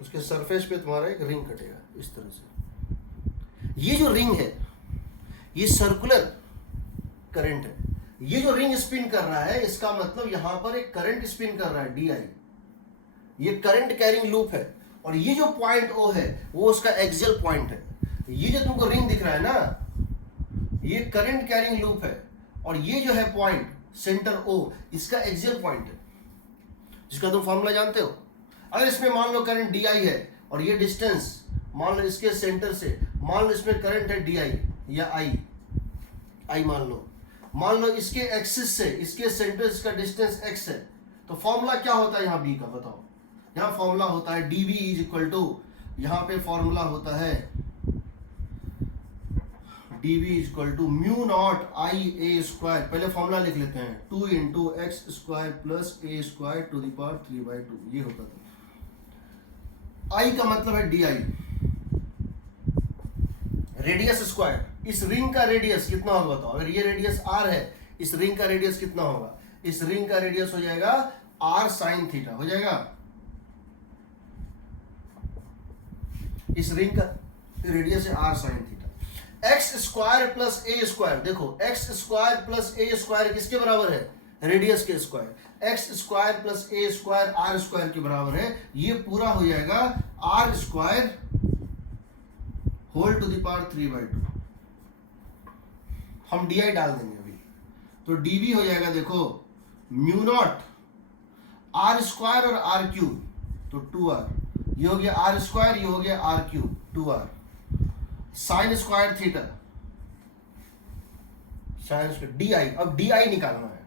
उसके सरफेस पे तुम्हारा एक रिंग कटेगा इस तरह से। ये जो रिंग है ये सर्कुलर करंट है। ये जो रिंग स्पिन कर रहा है, इसका मतलब यहां पर एक करंट स्पिन कर रहा है, DI। ये करंट कैरिंग लूप है, और ये जो पॉइंट O है वो उसका एक्सियल पॉइंट है। ये जो तुमको रिंग दिख रहा है ना, ये करंट कैरिंग लूप है, और ये जो है पॉइंट सेंटर O, इसका एक्सियल पॉइंट है, जिसका तुम फॉर्मूला जानते हो। अगर इसमें मान लो करंट DI है, और ये डिस्टेंस मान लो इसके सेंटर से, मान लो इसमें करंट है DI या I मान लो इसके एक्सिस से इसके सेंटर का डिस्टेंस x है, तो फॉर्मूला क्या होता है यहाँ B का? बताओ। यहाँ फॉर्मूला होता है dV इज इक्वल टू, यहाँ पे फॉर्मूला होता है dv equal to mu naught I A square, पहले फॉर्मूला लिख लेते हैं, 2 into x square plus A square to the power 3/2, ये होता था। आई का मतलब है डी आई, रेडियस स्क्वायर, इस रिंग का रेडियस कितना होगा बताओ, अगर ये रेडियस r है, इस रिंग का रेडियस कितना होगा, इस रिंग का रेडियस हो जाएगा r साइन थीटा, हो जाएगा, इस रिंग का रेडियस है r sine theta. X square plus ए स्क्वायर, देखो एक्स स्क्वायर प्लस ए स्क्वायर किसके बराबर है, रेडियस के स्क्वायर, एक्स स्क्वायर प्लस ए स्क्वायर आर स्क्वायर के बराबर है, ये पूरा हो जाएगा r square whole to the power 3/2। हम डी आई डाल देंगे अभी, तो डीवी हो जाएगा देखो म्यू नॉट आर स्क्वायर और आर क्यूब, तो 2r, ये हो गया आर स्क्वायर, ये हो गया R cube, 2r sine square theta, sine square D I. अब डी आई निकालना है,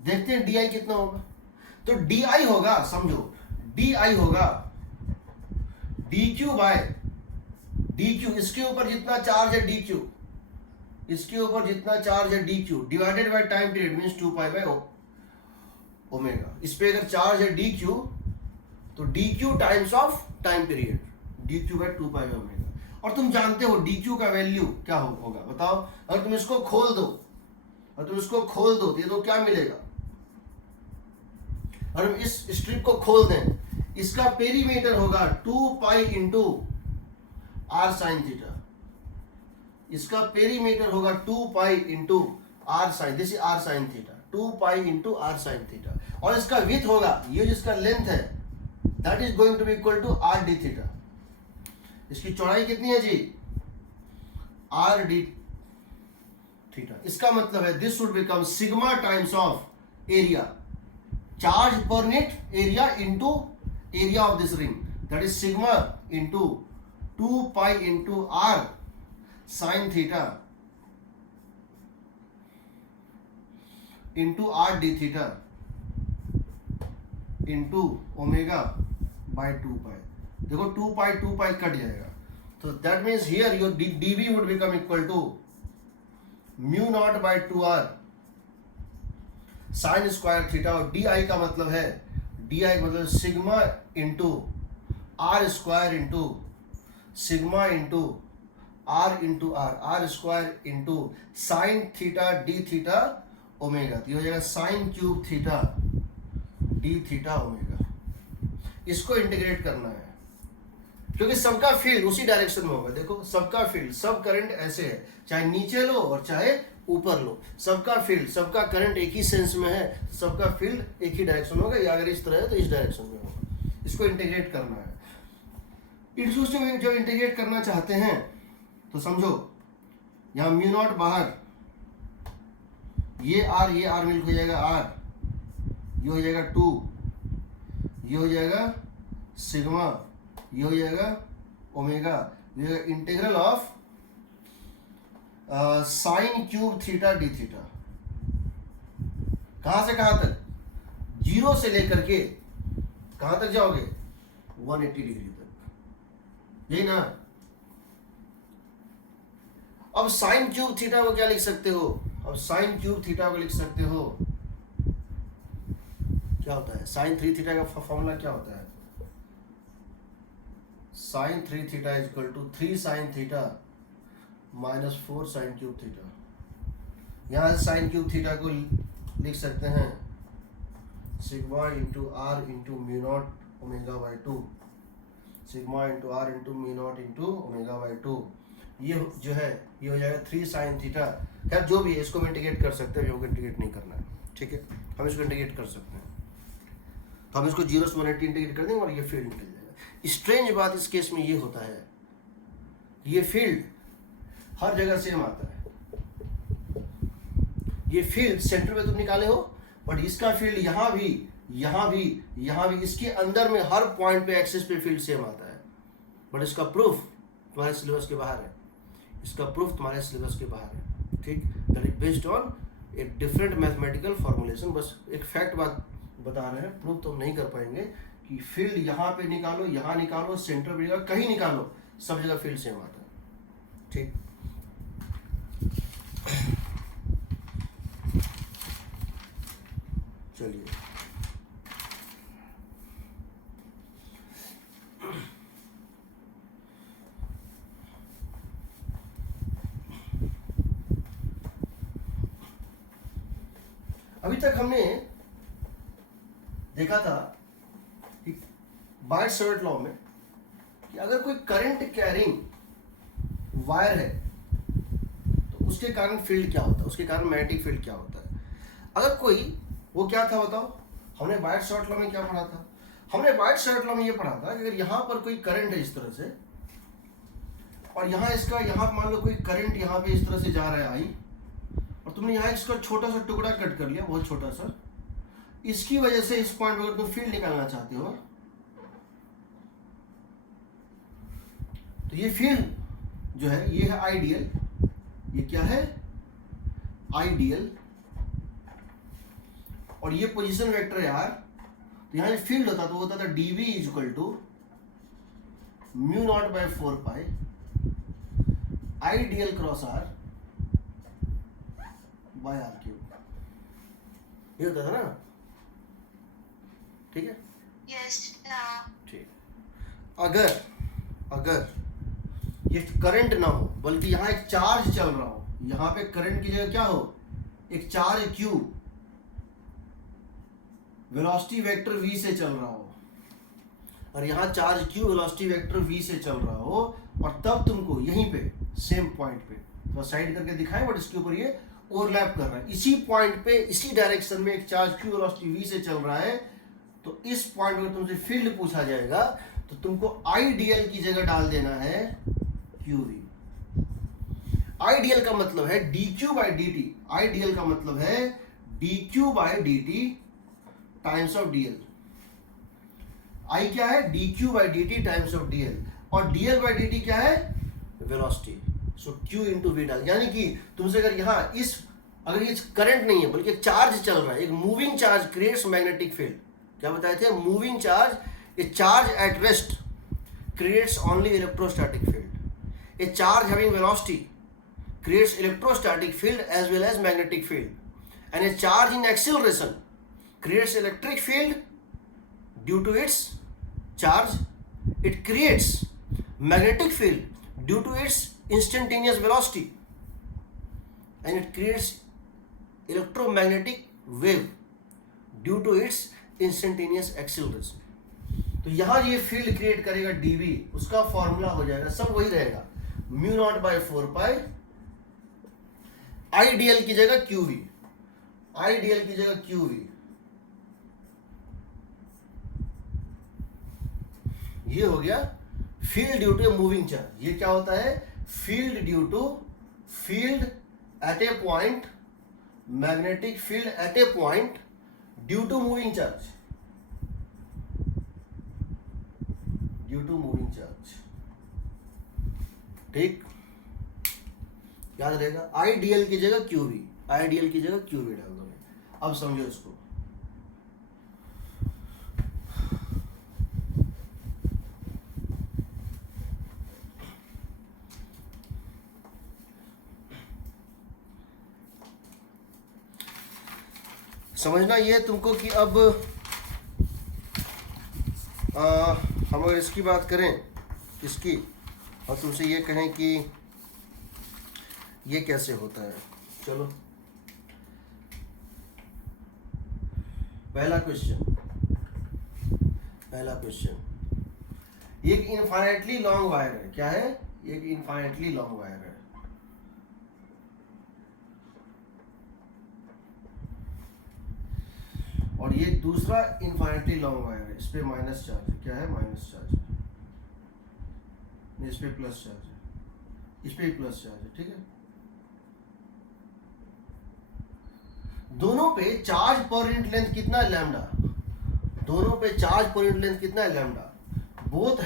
देखते हैं डी आई कितना होगा। तो डी आई होगा, समझो डी आई होगा D Q by D Q, इसके ऊपर जितना चार्ज है डी क्यू, इसके ऊपर जितना चार्ज है d q divided by time period means 2π/ओमेगा। इस पे अगर चार्ज है डी क्यू तो d q times of time period, d Q by 2π/ओमेगा। और तुम जानते हो डी क्यू का वैल्यू क्या होगा बताओ, अगर तुम इसको खोल दो, और तुम इसको खोल दो तो ये तो क्या मिलेगा, और हम इस स्ट्रिप को खोल दें, इसका पेरीमीटर होगा 2π इंटू आर साइन थीटा, इसका पेरीमीटर होगा 2π into r sine, this is r sine theta, 2π into r sine theta, और इसका विड्थ होगा, ये जिसका लेंथ है that is going to be equal to r D theta. इसकी चौड़ाई कितनी है जी, आर डी थीटा। इसका मतलब है this should become sigma times of area, charge per net area into area of this ring, that is sigma into 2π into r sine theta into r D theta into omega by 2π। देखो 2π कट जाएगा, तो that means here your dv would become equal to mu not by 2r sine square theta, और di का मतलब है, di का मतलब sigma into are square into sigma into R into are square into sine theta D theta omega, तो ये हो जाएगा sine cube theta D theta omega. इसको इंटीग्रेट करना है क्योंकि सबका फील्ड उसी डायरेक्शन में होगा। देखो सबका फील्ड, सब करंट ऐसे है, चाहे नीचे लो और चाहे ऊपर लो, सबका फील्ड, सबका करंट एक ही सेंस में है, सबका फील्ड एक ही डायरेक्शन होगा, या अगर इस तरह है तो इस डायरेक्शन में होगा। इसको इंटीग्रेट करना है। इसको जब इंटीग्रेट करना चाहते हैं तो समझो यहाँ म्यू नॉट बाहर, ये आर मिल हो जाएगा आर, ये हो जाएगा 2, ये हो जाएगा सिग्मा, ये हो जाएगा ओमेगा, ये integral of sine cube theta D theta. कहां से कहां तक, 0 से लेकर के कहां तक जाओगे, 180 डिग्री तक, यही ना। अब साइन क्यूब थीटा को क्या लिख सकते हो, अब साइन क्यूब थीटा को लिख सकते हो, क्या होता है साइन 3 थीटा का फॉर्मूला क्या होता है, sine 3 theta is equal to 3 sine theta minus 4 sine cube theta. यहाँ से साइन क्यूब थीटा को लिख सकते हैं sigma into R into mu naught omega by 2, sigma into R into mu naught into omega by 2। ये जो है ये हो जाएगा 3 साइन थीटा। खैर जो भी है इसको हम इंटीग्रेट कर सकते हैं, हमको इंटीग्रेट नहीं करना है, ठीक है, हम इसको इंटीग्रेट कर सकते हैं। तो हम इसको 0 से 180 इंटीग्रेट कर देंगे और ये फील्ड निकल जाएगा। स्ट्रेंज बात इस केस में ये होता है, ये फील्ड हर जगह सेम आता है। ये फील्ड सेंटर में तुम निकाले हो, बट इसका फील्ड यहाँ भी, यहाँ भी, यहाँ भी, इसके अंदर में हर पॉइंट पे एक्सिस पे फील्ड सेम आता है। बट इसका प्रूफ तुम्हारे सिलेबस के बाहर है, इसका प्रूफ तुम्हारे सिलेबस के बाहर है, ठीक। दैट इज बेस्ड ऑन एक डिफरेंट मैथमेटिकल फॉर्मुलेशन। बस एक फैक्ट बात बता रहे हैं, प्रूफ तो हम नहीं कर पाएंगे कि फील्ड यहाँ पे निकालो, यहाँ निकालो, सेंटर पे निकालो, कहीं निकालो, सब जगह फील्ड सेम आता है। ठीक, चलिए अभी तक हमने देखा था कि बायट-सवर्ट लॉ में कि अगर कोई करंट कैरिंग वायर है तो उसके कारण फील्ड क्या होता है, उसके कारण मैग्नेटिक फील्ड क्या होता है। अगर कोई, वो क्या था बताओ, हमने बायट-सवर्ट लॉ में क्या पढ़ा था? हमने बायट-सवर्ट लॉ में ये पढ़ा था कि अगर यहाँ पर कोई करंट है इस तरह से, और यहाँ इसका, यहाँ मान लो कोई करंट यहाँ पे इस तरह से जा रहा है आई, और तुमने यहाँ इसका छोटा सा टुकड़ा कट कर लिया, बहुत छोटा सा, इसकी वजह से इस पॉइंट पर तुम फील्ड निकालना चाहते हो, तो ये फील्ड जो है ये है आइडियल, ये क्या है आइडियल, और ये पोजीशन वेक्टर है यार। तो यहाँ फील्ड होता तो होता था dv equal to mu not by 4 pi ideal cross r by r cube, ये होता था ना, ठीक है। यस ठीक, अगर ये करंट ना हो बल्कि यहाँ एक चार्ज चल रहा हो, यहाँ पे करंट की जगह क्या हो, एक charge q velocity vector v से चल रहा हो, और यहाँ charge q velocity vector v से चल रहा हो, और तब तुमको यहीं पे सेम पॉइंट पे तो साइड करके दिखाएं, बट इसके ऊपर ये ओवरलैप कर रहा है, इसी पॉइंट पे इसी डायरेक्शन में एक चार्ज q वेलोसिटी v से चल रहा है, तो इस पॉइंट में तुमसे फील्ड पूछा जाएगा तो तुमको आइडियल की जगह डाल देना है qv। आइडियल का मतलब है dq बाई dt, आइडियल का मतलब है dq by dt times of dl। I क्या है, dq by dt times of dl, और dl बाई dt क्या है, वेलोसिटी, सो q इंटू v डाल, यानी कि तुमसे अगर यहाँ इस, अगर ये करंट नहीं है बल्कि एक चार्ज चल रहा है, एक moving charge creates magnetic field, क्या बताए थे, moving charge, a charge at rest creates only electrostatic field, a charge having velocity creates electrostatic field as well as magnetic field, and a charge in acceleration creates electric field due to its charge. It creates magnetic field due to its instantaneous velocity, and it creates electromagnetic wave due to its instantaneous acceleration. तो यहाँ ये फील्ड क्रिएट करेगा dv, उसका फॉर्मूला हो जाएगा, सब वही रहेगा, mu naught by 4 pi ideal की जगह qv, आइडियल की जगह qv, ये हो गया field due to moving charge. ये क्या होता है, field due to, field at a point, magnetic field at a point due to moving charge, due to moving charge. ठीक, याद रहेगा, आइडियल की जगह qv, आइडियल की जगह qv डाल दोगे। अब समझो इसको, समझना ये तुमको कि अब हम अगर इसकी बात करें, इसकी, और तुमसे ये कहें कि ये कैसे होता है, चलो पहला क्वेश्चन, एक इनफाइनाइटली लॉन्ग वायर है, क्या है, एक इनफाइनाइटली लॉन्ग वायर है, और ये दूसरा इनफाइनाइटली लॉन्ग वायर है, इस पे माइनस चार्ज है, क्या है, माइनस चार्ज है, इस पे प्लस चार्ज है, इस पे प्लस चार्ज है, ठीक है। दोनों पे चार्ज पर यूनिट लेंथ कितना है, लैम्डा, दोनों पे चार्ज पर यूनिट लेंथ कितना है, lambda, both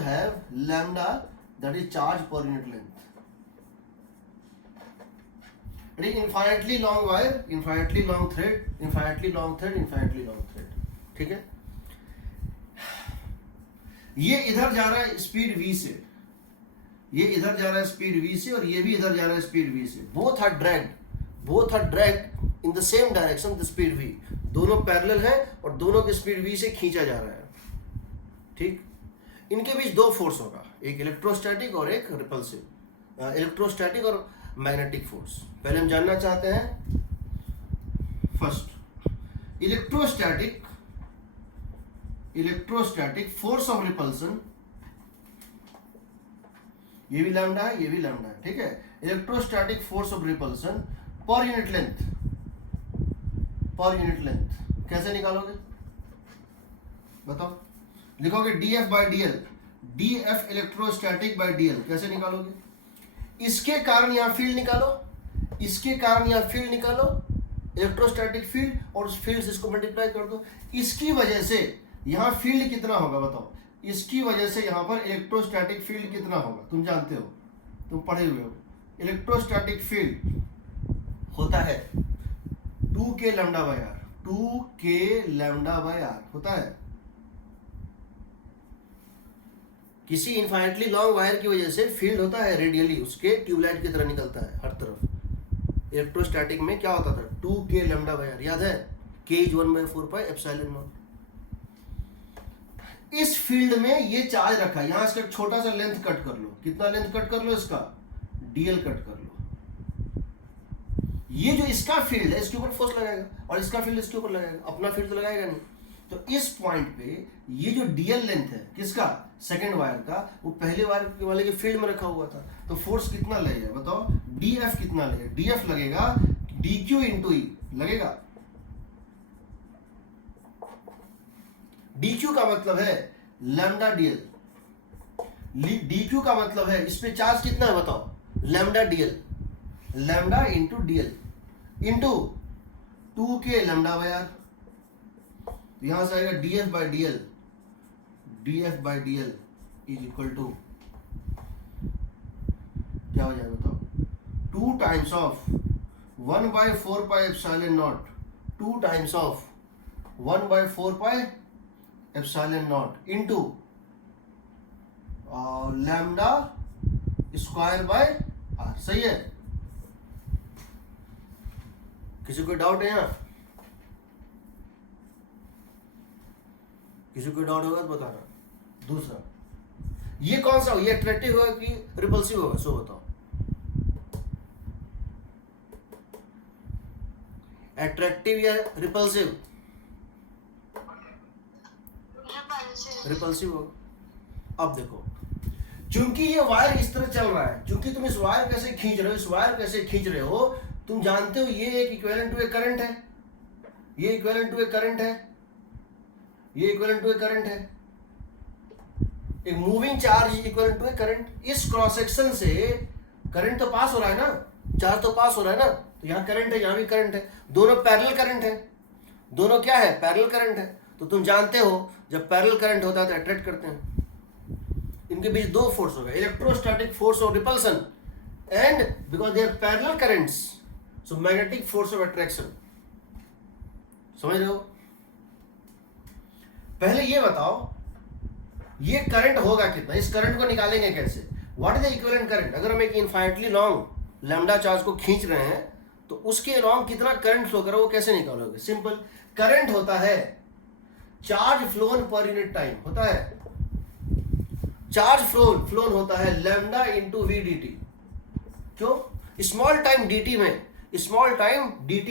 have lambda, that is charge per unit length. Infinitely long wire, infinitely long thread, infinitely long thread, infinitely long thread, ठीक है, ये इधर जा रहा है स्पीड v से, ये इधर जा रहा है स्पीड v से, और ये भी इधर जा रहा है स्पीड v से। Both are dragged in the same direction the speed v। दोनों पैरेलल हैं और दोनों की स्पीड v से खींचा जा रहा है। ठीक, इनके बीच दो फोर्स होगा, एक इलेक्ट्रोस्टैटिक और एक रिपल्सिव, इलेक्ट्रोस्टैटिक और मैग्नेटिक फोर्स। पहले हम जानना चाहते हैं first electrostatic force of repulsion. ये भी लैम्डा है, ये भी लैम्डा है, ठीक है। इलेक्ट्रोस्टैटिक फोर्स ऑफ रिपल्सन पर यूनिट लेंथ कैसे निकालोगे बताओ? लिखोगे dF by dl, dF electrostatic by dl, कैसे निकालोगे? इसके कारण यहाँ फील्ड निकालो, इसके कारण यहाँ फील्ड निकालो, इलेक्ट्रोस्टैटिक फील्ड, और उस फील्ड से इसको मल्टीप्लाई कर दो। इसकी वजह से यहाँ फील्ड कितना होगा बताओ? इसकी वजह से यहाँ पर इलेक्ट्रोस्टैटिक फील्ड कितना होगा? तुम जानते हो, तुम पढ़े हुए हो। इलेक्ट्रोस्टैटिक फील्ड होता है 2k lambda by r, 2k lambda by r होता है। किसी इन्फाइनेटली लॉन्ग वायर की वजह से फील्ड होता है रेडियली, उसके ट्यूबलाइट की तरह निकलता है हर तरफ। इलेक्ट्रोस्टैटिक में क्या होता था? 2k लैम्डा बाय आर, याद है? k is 1/4 pi epsilon not. इस फील्ड में ये चार्ज रखा है, यहां इसका छोटा सा लेंथ कट कर लो। कितना लेंथ कट कर लो? इसका dl कट कर लो। ये जो इसका फील्ड है इसके ऊपर फोर्स लगाएगा, और इसका फील्ड इसके ऊपर लगाएगा, अपना फील्ड तो लगाएगा नहीं। तो इस पॉइंट पे ये जो dl लेंथ है किसका? सेकेंड वायर का, वो पहले वायर वाले के फील्ड में रखा हुआ था। तो फोर्स कितना लगेगा बताओ? df कितना लगेगा? df लगेगा dq इंटू ई लगेगा। dq का मतलब है लैम्डा dl, dq का मतलब है इस पे चार्ज कितना है बताओ? Lambda dl, lambda into dl into 2k lambda by r. यहां से आएगा df by dl, df by dl is equal to क्या हो जाएगा बताओ? 2 times of 1/4 pi epsilon naught, 2 times of 1/4 pi epsilon naught into lambda square by r. सही है? किसी को डाउट है यहाँ? किसी को डाउट होगा तो बताना। दूसरा, ये कौन सा हो? ये अट्रैक्टिव होगा कि रिपल्सिव होगा? सो बताओ। अट्रैक्टिव या रिपल्सिव? रिपल्सिव होगा। अब देखो, चूंकि ये वायर इस तरह चल रहा है, चूंकि तुम इस वायर कैसे खींच रहे हो, इस वायर कैसे खींच रहे हो, तुम जानते हो ये एक इक्विवेलेंट टू ए करंट है, ये इक्विवेलेंट टू ए करंट है, ये इक्विवेलेंट टू ए करंट है। एक moving charge equivalent to a current. इस क्रॉस सेक्शन से करंट तो पास हो रहा है ना, चार्ज तो पास हो रहा है ना, तो यहाँ करंट है, यहाँ भी करंट है, दोनों पैरेलल करंट है, दोनों क्या है? पैरेलल करंट है। तो तुम जानते हो जब पैरेलल करंट होता है तो अट्रैक्ट करते हैं। इनके बीच दो फोर्स हो गए, electrostatic force of repulsion and because they are parallel currents so magnetic force of attraction. समझ रहे हो? पहले ये बताओ ये करंट होगा कितना? इस करंट को निकालेंगे कैसे? What is the equivalent current? अगर हम एक इनफाइनेटली लॉन्ग लैम्डा चार्ज को खींच रहे हैं तो उसके अलॉन्ग कितना करंट फ्लो कर रहा है वो कैसे निकालोगे? सिंपल, करंट होता है चार्ज फ्लोन पर यूनिट टाइम होता है, चार्ज फ्लोन होता है lambda into v d t. क्यों? स्मॉल टाइम dt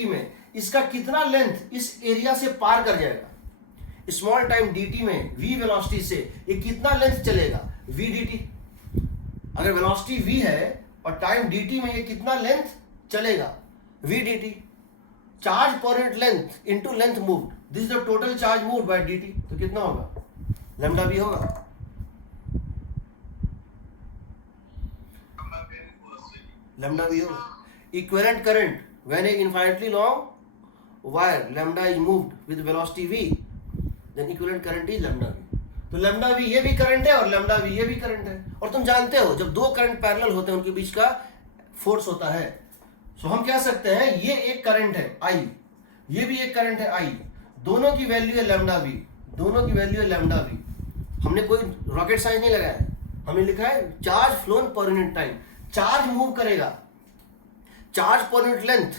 में इसका कितना लेंथ इस एरिया से पार कर जाएगा? स्मॉल टाइम dt में v वेलोसिटी से ये कितना लेंथ चलेगा? v dt। अगर वेलोसिटी v है और टाइम dt में ये कितना लेंथ चलेगा? v dt। Charge per unit length into length moved, this is the total charge moved by dt। तो कितना होगा? लैम्डा v होगा। लैम्डा v होगा। Equivalent current when a infinitely long wire lambda is moved with velocity v, then equivalent current is lambda v। तो लैम्डा v ये भी करंट है और लैम्डा v ये भी करंट है। और तुम जानते हो जब दो करंट पैरेलल होते हैं उनके बीच का फोर्स होता है। सो हम कह सकते हैं ये एक करंट है I, ये भी एक करंट है I, दोनों की वैल्यू है लैम्डा वी, दोनों की वैल्यू है लैम्डा वी। हमने कोई रॉकेट साइंस नहीं लगाया है, हमने लिखा है चार्ज फ्लोन पर यूनिट टाइम। चार्ज मूव करेगा, charge per unit length,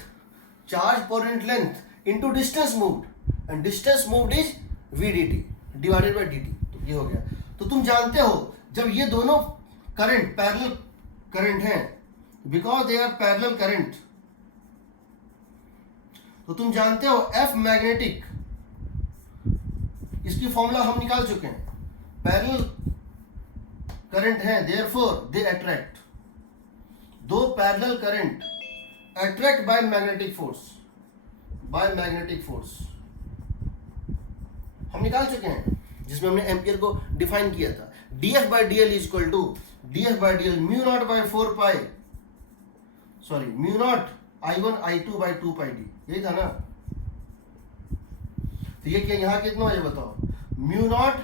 charge per unit length into distance moved, and distance moved is v d t divided by d t. तो ये हो गया। तो तुम जानते हो जब ये दोनों करंट पैरेलल करंट हैं, because they are parallel current, तो तुम जानते हो एफ मैग्नेटिक, इसकी फॉर्मूला हम निकाल चुके हैं। पैरेलल करंट है, देयरफॉर दे अट्रैक्ट। दो parallel current attract by magnetic force, by magnetic force हम निकाल चुके हैं, जिसमें हमने एम्पियर को डिफाइन किया था। dF by dl is equal to dF by dl mu not by 4 pi, sorry mu naught I1 I2 by 2 pi d, यही था ना। तो ये क्या यहां कितना है बताओ, mu naught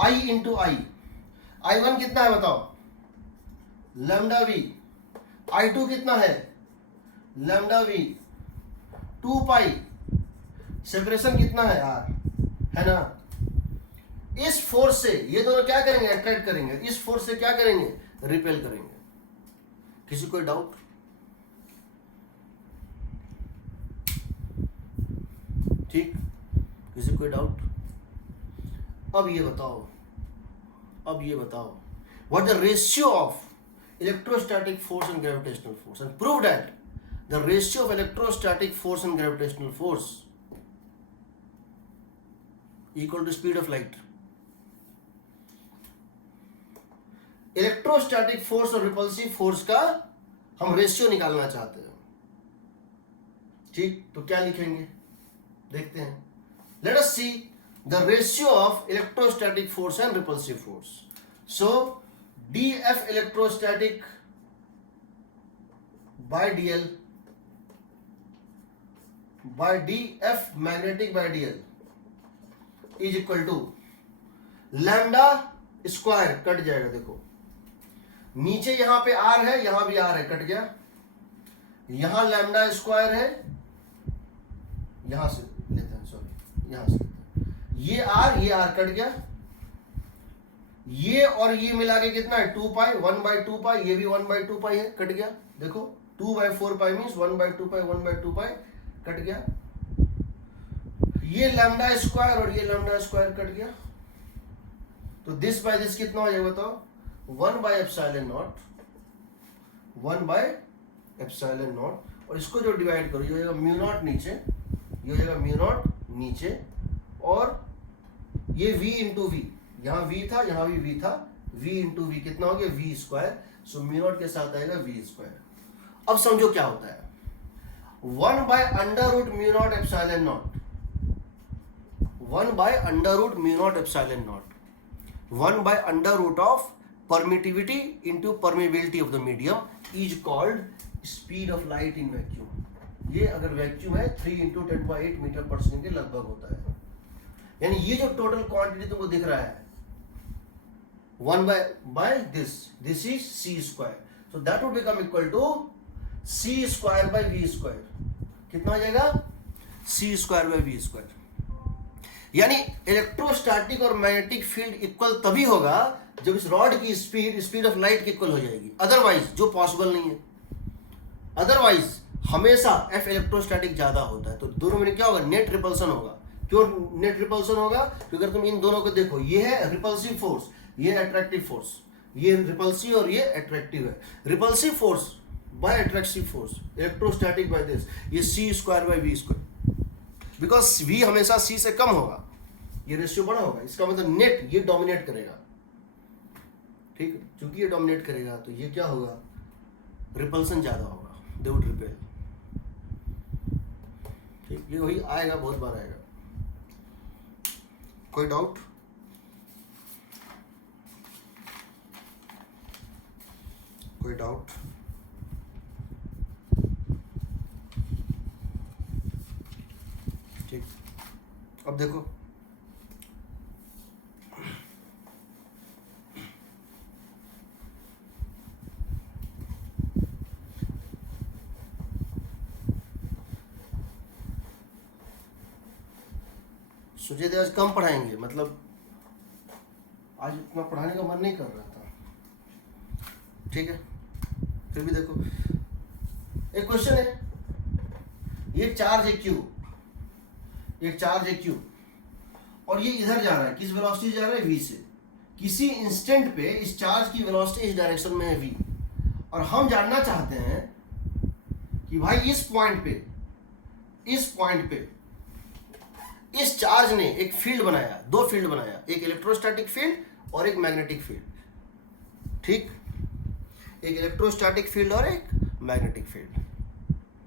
I into I, I1 कितना है बताओ, लैम्डा वी, I2 कितना है, लैम्डा वी, 2 पाई, सेपरेशन कितना है R, है ना। इस फोर्स से ये दोनों क्या करेंगे, अट्रैक्ट करेंगे, इस फोर्स से क्या करेंगे, रिपेल करेंगे। किसी कोई डाउट? ठीक, किसी कोई डाउट? अब ये बताओ, what the ratio of electrostatic force and gravitational force, and prove that the ratio of electrostatic force and gravitational force equal to speed of light. Electrostatic force और रिपल्सिव फोर्स का हम रेशियो निकालना चाहते हैं। ठीक, तो क्या लिखेंगे देखते हैं। Let us see the ratio of electrostatic force and repulsive force. So dF electrostatic by dl by dF magnetic by dl is equal to lambda square, cut जाएगा देखो, नीचे यहां पे R है, यहां भी R है, कट गया, यहां लैम्डा स्क्वायर है, यहां से लेते हैं, सॉरी यहां से लेते हैं, ये R कट गया, ये और ये मिला के कितना है 2 पाई, 1 बाई 2 पाई, ये भी 1 बाई 2 पाई है, कट गया। देखो 2 by 4 pi means 1 by 2 pi, 1 by 2 pi cut गया। ये लैम्डा स्क्वायर और ये लैम्डा स्क्वायर कट गया। तो दिस बाय दिस कितना हो जाएगा बताओ, 1 by epsilon naught, 1 by epsilon not, और इसको जो डिवाइड करो ये हो जाएगा म्यू नॉट नीचे, ये हो जाएगा म्यू नॉट नीचे, और ये v इंटू वी, यहाँ v था यहाँ भी v था, v इंटू वी कितना हो गया v square, so mu naught के साथ आएगा v स्क्वायर। अब समझो क्या होता है, 1 by under root mu naught epsilon naught, 1 by under root mu naught epsilon naught, 1 by under root of permittivity into permeability of the medium is called speed of light in vacuum. ये अगर वैक्यूम है 3 इंटू 10⁸ मीटर पर सेकेंड के लगभग होता है। यानी ये जो टोटल क्वांटिटी तुमको दिख रहा है 1 by this is c square, so that would become equal to c square by v square. कितना हो जाएगा, c square by v square. यानी इलेक्ट्रोस्टैटिक और मैग्नेटिक फील्ड इक्वल तभी होगा जब इस रॉड की स्पीड ऑफ लाइट की इक्वल हो जाएगी, अदरवाइज जो पॉसिबल नहीं है। अदरवाइज हमेशा F इलेक्ट्रोस्टैटिक ज्यादा होता है, तो दोनों में क्या होगा, नेट रिपल्सन होगा। क्यों नेट रिपल्सन होगा, क्योंकि अगर तुम इन दोनों को देखो, ये है रिपल्सिव फोर्स, ये अट्रैक्टिव फोर्स, ये रिपल्सिव और ये अट्रैक्टिव है। Repulsive force by attractive force, electrostatic by this, ये c square by v square, because v हमेशा c से कम होगा, ये रेशियो बड़ा होगा, इसका मतलब नेट ये डोमिनेट करेगा। ठीक है, क्योंकि ये डोमिनेट करेगा तो ये क्या होगा, रिपल्सन ज्यादा होगा, दे वुड रिपेल। ठीक, ये वही आएगा, बहुत बार आएगा। कोई डाउट? कोई डाउट? ठीक, अब देखो सोचे थे आज कम पढ़ाएंगे, मतलब आज इतना पढ़ाने का मन नहीं कर रहा था, ठीक है। फिर भी देखो एक क्वेश्चन है, ये चार्ज है Q, एक चार्ज है Q और ये इधर जा रहा है, किस वेलोसिटी जा रहा है? v से। किसी इंस्टेंट पे इस चार्ज की वेलोसिटी इस डायरेक्शन में है v, और हम जानना चाहते हैं कि भाई इस पॉइंट पे इस चार्ज ने एक फील्ड बनाया, दो फील्ड बनाया, एक इलेक्ट्रोस्टैटिक फील्ड और एक मैग्नेटिक फील्ड, ठीक। एक इलेक्ट्रोस्टैटिक फील्ड और एक मैग्नेटिक फील्ड।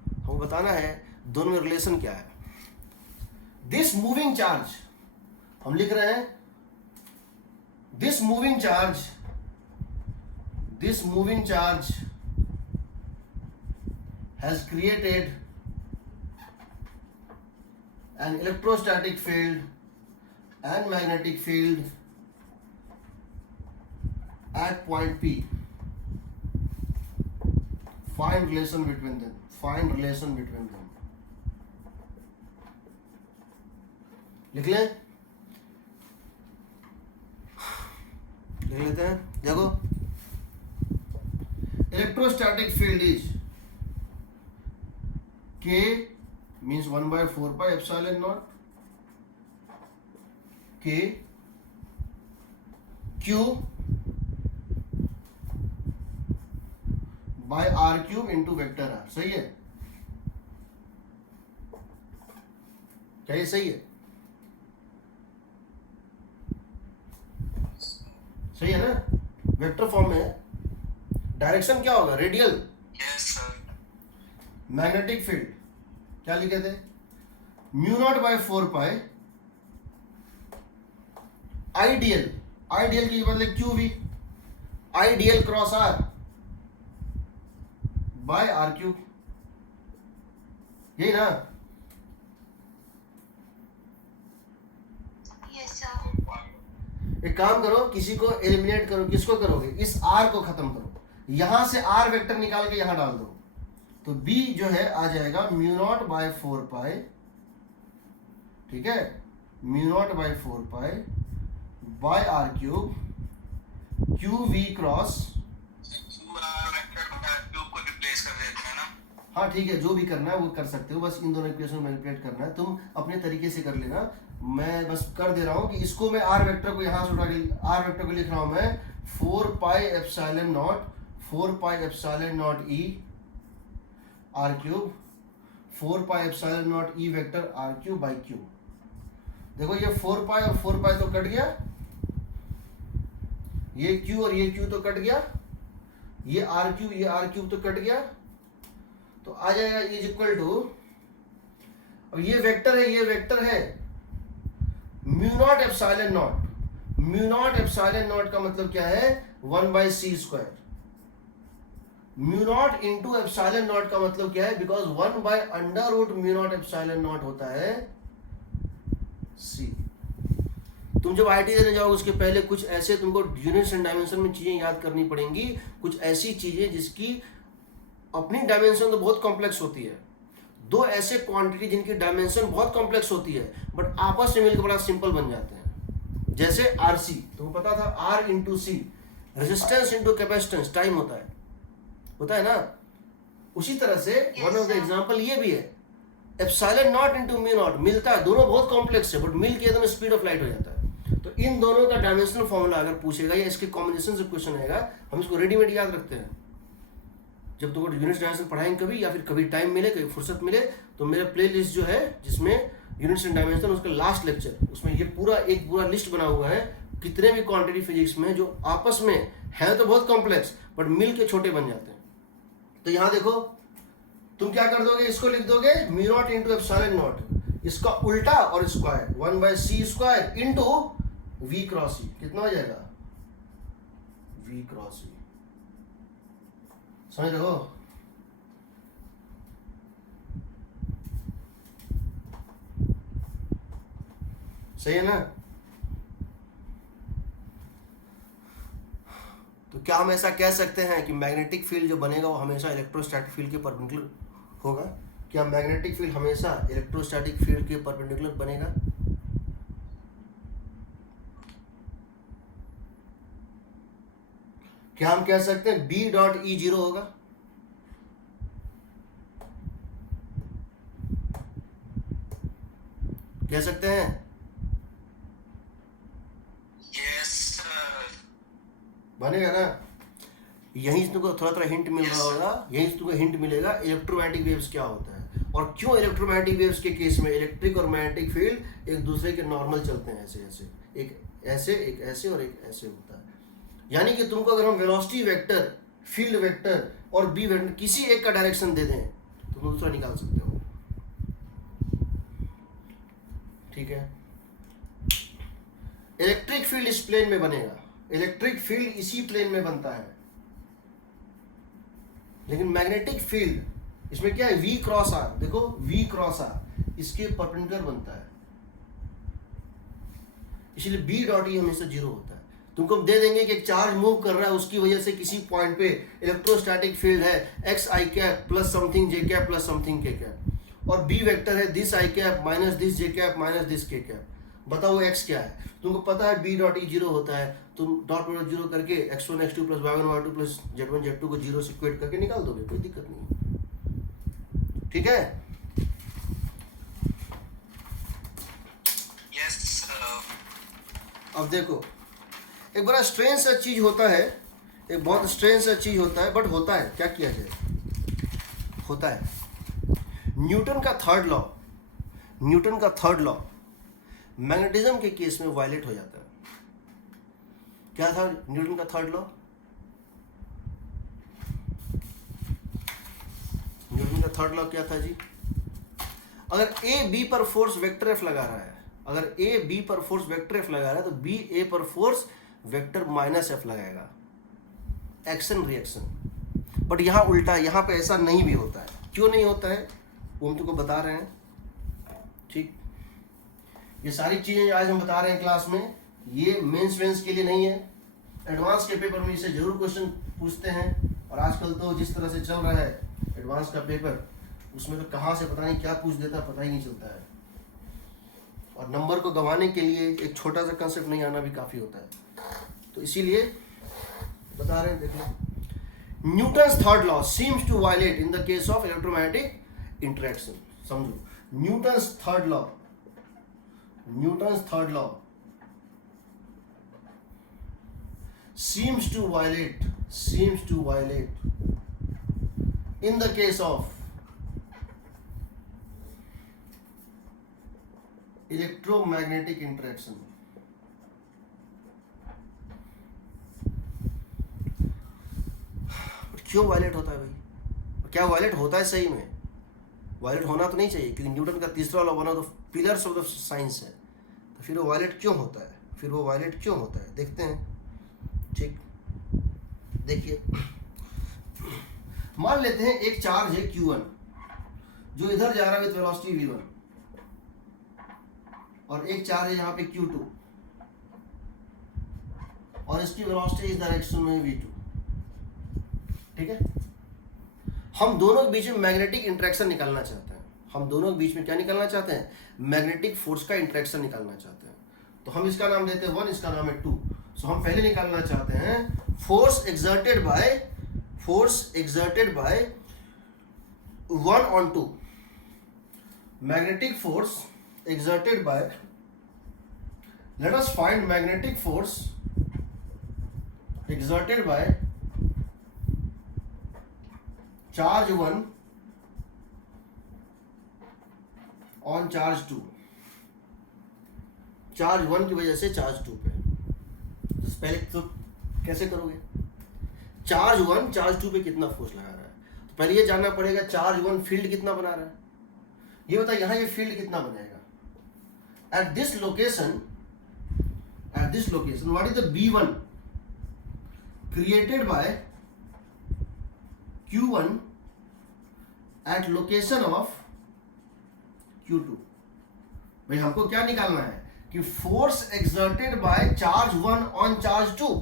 हमको बताना है दोनों में रिलेशन क्या है। दिस मूविंग चार्ज, हम लिख रहे हैं this moving charge has created an electrostatic field and magnetic field at point P. Find relation between them. लिख लेते हैं। देखो, electrostatic field is K means 1/4 pi epsilon naught K Q by R cube into vector R। सही है क्या? ये सही है? सही है ना? वेक्टर फॉर्म में है। डायरेक्शन क्या होगा? Radial. Yes sir. Magnetic field क्या लिखे थे? μ0/4 पाई आइडियल की बदले QV, ideal cross R by R cube, यही ना? Yes sir. एक काम करो, किसी को एलिमिनेट करो। किसको करोगे? इस R को खत्म करो, यहां से R वेक्टर निकाल के यहां डाल दो, तो B जो है आ जाएगा μ0/4 पाई, ठीक है, μ0/4 pi by R cube QV cross. को रिप्लेस कर देते हैं ना? हाँ ठीक है, जो भी करना है वो कर सकते हो, बस इन दोनों इक्वेशन में मैनिपुलेट करना है। तुम अपने तरीके से कर लेना, मैं बस कर दे रहा हूँ कि इसको मैं R वेक्टर को यहाँ से उठा के R वेक्टर को लिख रहा हूँ मैं 4 पाई epsilon not E R cube 4 pi epsilon not E vector R cube by Q. देखो ये 4 पाई और 4 पाई तो कट गया, ये Q और ये Q तो कट गया, ये R क्यूब तो कट गया, तो आ जाएगा इज इक्वल टू, अब ये वेक्टर है μ0 एप्सिलॉन नॉट का मतलब क्या है? 1/c²। μ0 इंटू एप्सिलॉन नॉट का मतलब क्या है? बिकॉज 1/√μ0 एप्सिलॉन नॉट होता है c। तुम जब आईटी देने जाओगे उसके पहले कुछ ऐसे तुमको यूनिट्स एंड डायमेंशन में चीजें याद करनी पड़ेंगी, कुछ ऐसी चीजें जिसकी अपनी डायमेंशन तो बहुत कॉम्प्लेक्स होती है, दो ऐसे क्वांटिटी जिनकी डायमेंशन बहुत कॉम्प्लेक्स होती है बट आपस में मिलकर बड़ा सिंपल बन जाते हैं। जैसे आरसी, तुमको पता था R इंटू सी, रेजिस्टेंस इंटू कैपेसिटेंस, टाइम होता है ना? उसी तरह से वन ऑफ द एग्जांपल ये भी है, एप्सिलॉन नॉट इंटू μ0 मिलता है, दोनों बहुत कॉम्प्लेक्स है बट मिल के एकदम स्पीड ऑफ लाइट हो जाता है। तो इन दोनों का डायमेंशनल फॉर्मूला अगर पूछेगा या इसके कॉम्बिनेशन से क्वेश्चन आएगा, हम इसको रेडीमेड याद रखते हैं। जब तुमको यूनिट्स डायमेंशन पढ़ाएंगे कभी, या फिर कभी टाइम मिले, कभी फुर्सत मिले, तो मेरा प्लेलिस्ट जो है जिसमें यूनिट्स एंड डायमेंशन, उसका लास्ट लेक्चर, उसमें ये एक पूरा लिस्ट बना हुआ है कितने भी क्वांटिटी फिजिक्स में जो आपस में है तो बहुत कॉम्प्लेक्स बट मिल के छोटे बन जाते हैं। तो यहाँ देखो, तुम क्या कर दोगे? इसको लिख दोगे μ0 इंटू एप्सिलॉन नॉट, इसका उल्टा और square 1/c² into V cross E। कितना हो जाएगा? V cross E। समझ रहे हो? सही है ना? तो क्या हम ऐसा कह सकते हैं कि मैग्नेटिक फील्ड जो बनेगा वो हमेशा इलेक्ट्रोस्टैटिक फील्ड के परपेंडिकुलर होगा? क्या मैग्नेटिक फील्ड हमेशा इलेक्ट्रोस्टैटिक फील्ड के परपेंडिकुलर बनेगा? क्या हम कह सकते हैं B डॉट E 0 होगा? कह सकते हैं? Yes sir. बनेगा ना? यहीं से तुमको थोड़ा थोड़ा हिंट मिल रहा होगा, यहीं से तुमको हिंट मिलेगा इलेक्ट्रोमैग्नेटिक वेव्स क्या होता है और क्यों इलेक्ट्रोमैग्नेटिक वेव्स के केस में इलेक्ट्रिक और मैग्नेटिक फील्ड एक दूसरे के नॉर्मल चलते हैं, ऐसे ऐसे, एक ऐसे और एक ऐसे होता है। यानी कि तुमको अगर हम वेलोसिटी वेक्टर, फील्ड वेक्टर और बी वेक्टर किसी एक का डायरेक्शन दे दें तो तुम दूसरा निकाल सकते हो। ठीक है, इलेक्ट्रिक फील्ड इस प्लेन में बनेगा, इलेक्ट्रिक फील्ड इसी प्लेन में बनता है, लेकिन मैग्नेटिक फील्ड इसमें क्या है, V क्रॉस आर, देखो V क्रॉस आर इसके परपेंडिकुलर बनता है, इसलिए B डॉट E हमेशा 0 होता है। तुमको हम दे देंगे कि एक चार्ज मूव कर रहा है, उसकी वजह से किसी पॉइंट पे इलेक्ट्रोस्टैटिक फील्ड है एक्स आई कैप प्लस समथिंग जे कैप प्लस समथिंग के कैप, और B वेक्टर है this I cap minus this J cap minus this के कैप। बताओ x क्या है? तुमको पता है B डॉट E 0 होता है, तुम डॉट प्रोडक्ट 0 करके x1 x2 plus y1 y2 plus z1 z2 को 0 से इक्वेट करके निकाल दोगे, कोई दिक्कत नहीं। ठीक है, यस सर। अब देखो एक बड़ा स्ट्रेंज सा चीज होता है, एक बहुत स्ट्रेंज सा चीज होता है, बट होता है, क्या किया जाए, होता है। न्यूटन का थर्ड लॉ, न्यूटन का थर्ड लॉ मैग्नेटिज्म के केस में वायलेट हो जाता है। क्या था न्यूटन का थर्ड लॉ? न्यूटन का थर्ड लॉ क्या था जी? अगर ए बी पर फोर्स वेक्टर एफ लगा रहा है, अगर ए बी पर फोर्स वेक्टर एफ लगा रहा है तो बी ए पर फोर्स वेक्टर माइनस एफ लगाएगा, एक्शन रिएक्शन। बट यहाँ उल्टा, यहाँ पे ऐसा नहीं भी होता है। क्यों नहीं होता है वो हम तुमको बता रहे हैं। ठीक, ये सारी चीजें आज हम बता रहे हैं क्लास में, ये मेंस वेंस के लिए नहीं है, एडवांस के पेपर में इसे जरूर क्वेश्चन पूछते हैं। और आजकल तो जिस तरह से चल रहा है एडवांस का पेपर, उसमें तो कहाँ से पता नहीं क्या पूछ देता, पता ही नहीं चलता है। और नंबर को गंवाने के लिए एक छोटा सा कंसेप्ट नहीं आना भी काफ़ी होता है। तो इसीलिए बता रहे हैं, देखो Newton's third law seems to violate in the case of electromagnetic interaction. समझो, Newton's third law, Newton's third law seems to violate in the case of electromagnetic interaction। क्यों वायलेट होता है भाई? क्या वायलेट होता है? सही में वायलेट होना तो नहीं चाहिए, क्योंकि न्यूटन का तीसरा law one of the pillars of the science है। तो फिर वो वायलेट क्यों होता है? फिर वो वायलेट क्यों होता है देखते हैं। ठीक, देखिए मान लेते हैं एक चार्ज है Q1 जो इधर जा रहा है विद वेलोसिटी V1, और एक चार्ज है यहाँ पे Q2 और इसकी वेलोसिटी इस डायरेक्शन में V2। ठीक है, हम दोनों के बीच में मैग्नेटिक इंटरेक्शन निकालना चाहते हैं। हम दोनों के बीच में क्या निकालना चाहते हैं? मैग्नेटिक फोर्स का इंटरेक्शन निकालना चाहते हैं। तो हम इसका नाम देते हैं 1, इसका नाम है 2। सो हम पहले निकालना चाहते हैं force exerted bye 1 on 2, magnetic force exerted bye, let us find magnetic force exerted by charge 1 on charge 2, charge 1 की वजह से चार्ज 2 पे। तो पहले तो कैसे करोगे? चार्ज 1 चार्ज 2 पे कितना फोर्स लगा रहा है, तो पहले ये जानना पड़ेगा चार्ज 1 फील्ड कितना बना रहा है। ये बता यहाँ ये फील्ड कितना बनेगा at this location what is the B1 created by Q1 at location of Q2। भाई हमको क्या निकालना है कि force exerted by charge 1 on charge 2।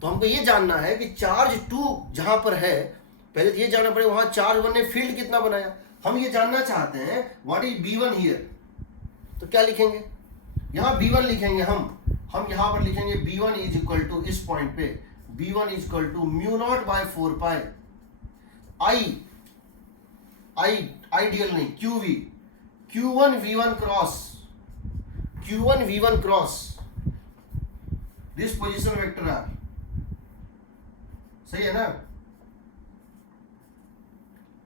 तो हमको ये जानना है कि चार्ज 2 जहां पर है, पहले तो ये जानना पड़ेगा वहां चार्ज 1 ने फील्ड कितना बनाया। हम ये जानना चाहते हैं व्हाट इज B1 हियर। तो क्या लिखेंगे? यहाँ B1 लिखेंगे हम यहाँ पर लिखेंगे B1 इज इक्वल टू, इस पॉइंट पे B1 is equal to mu not by 4 pi ideal नहीं, QV, Q1 V1 cross this position vector r, सही है ना,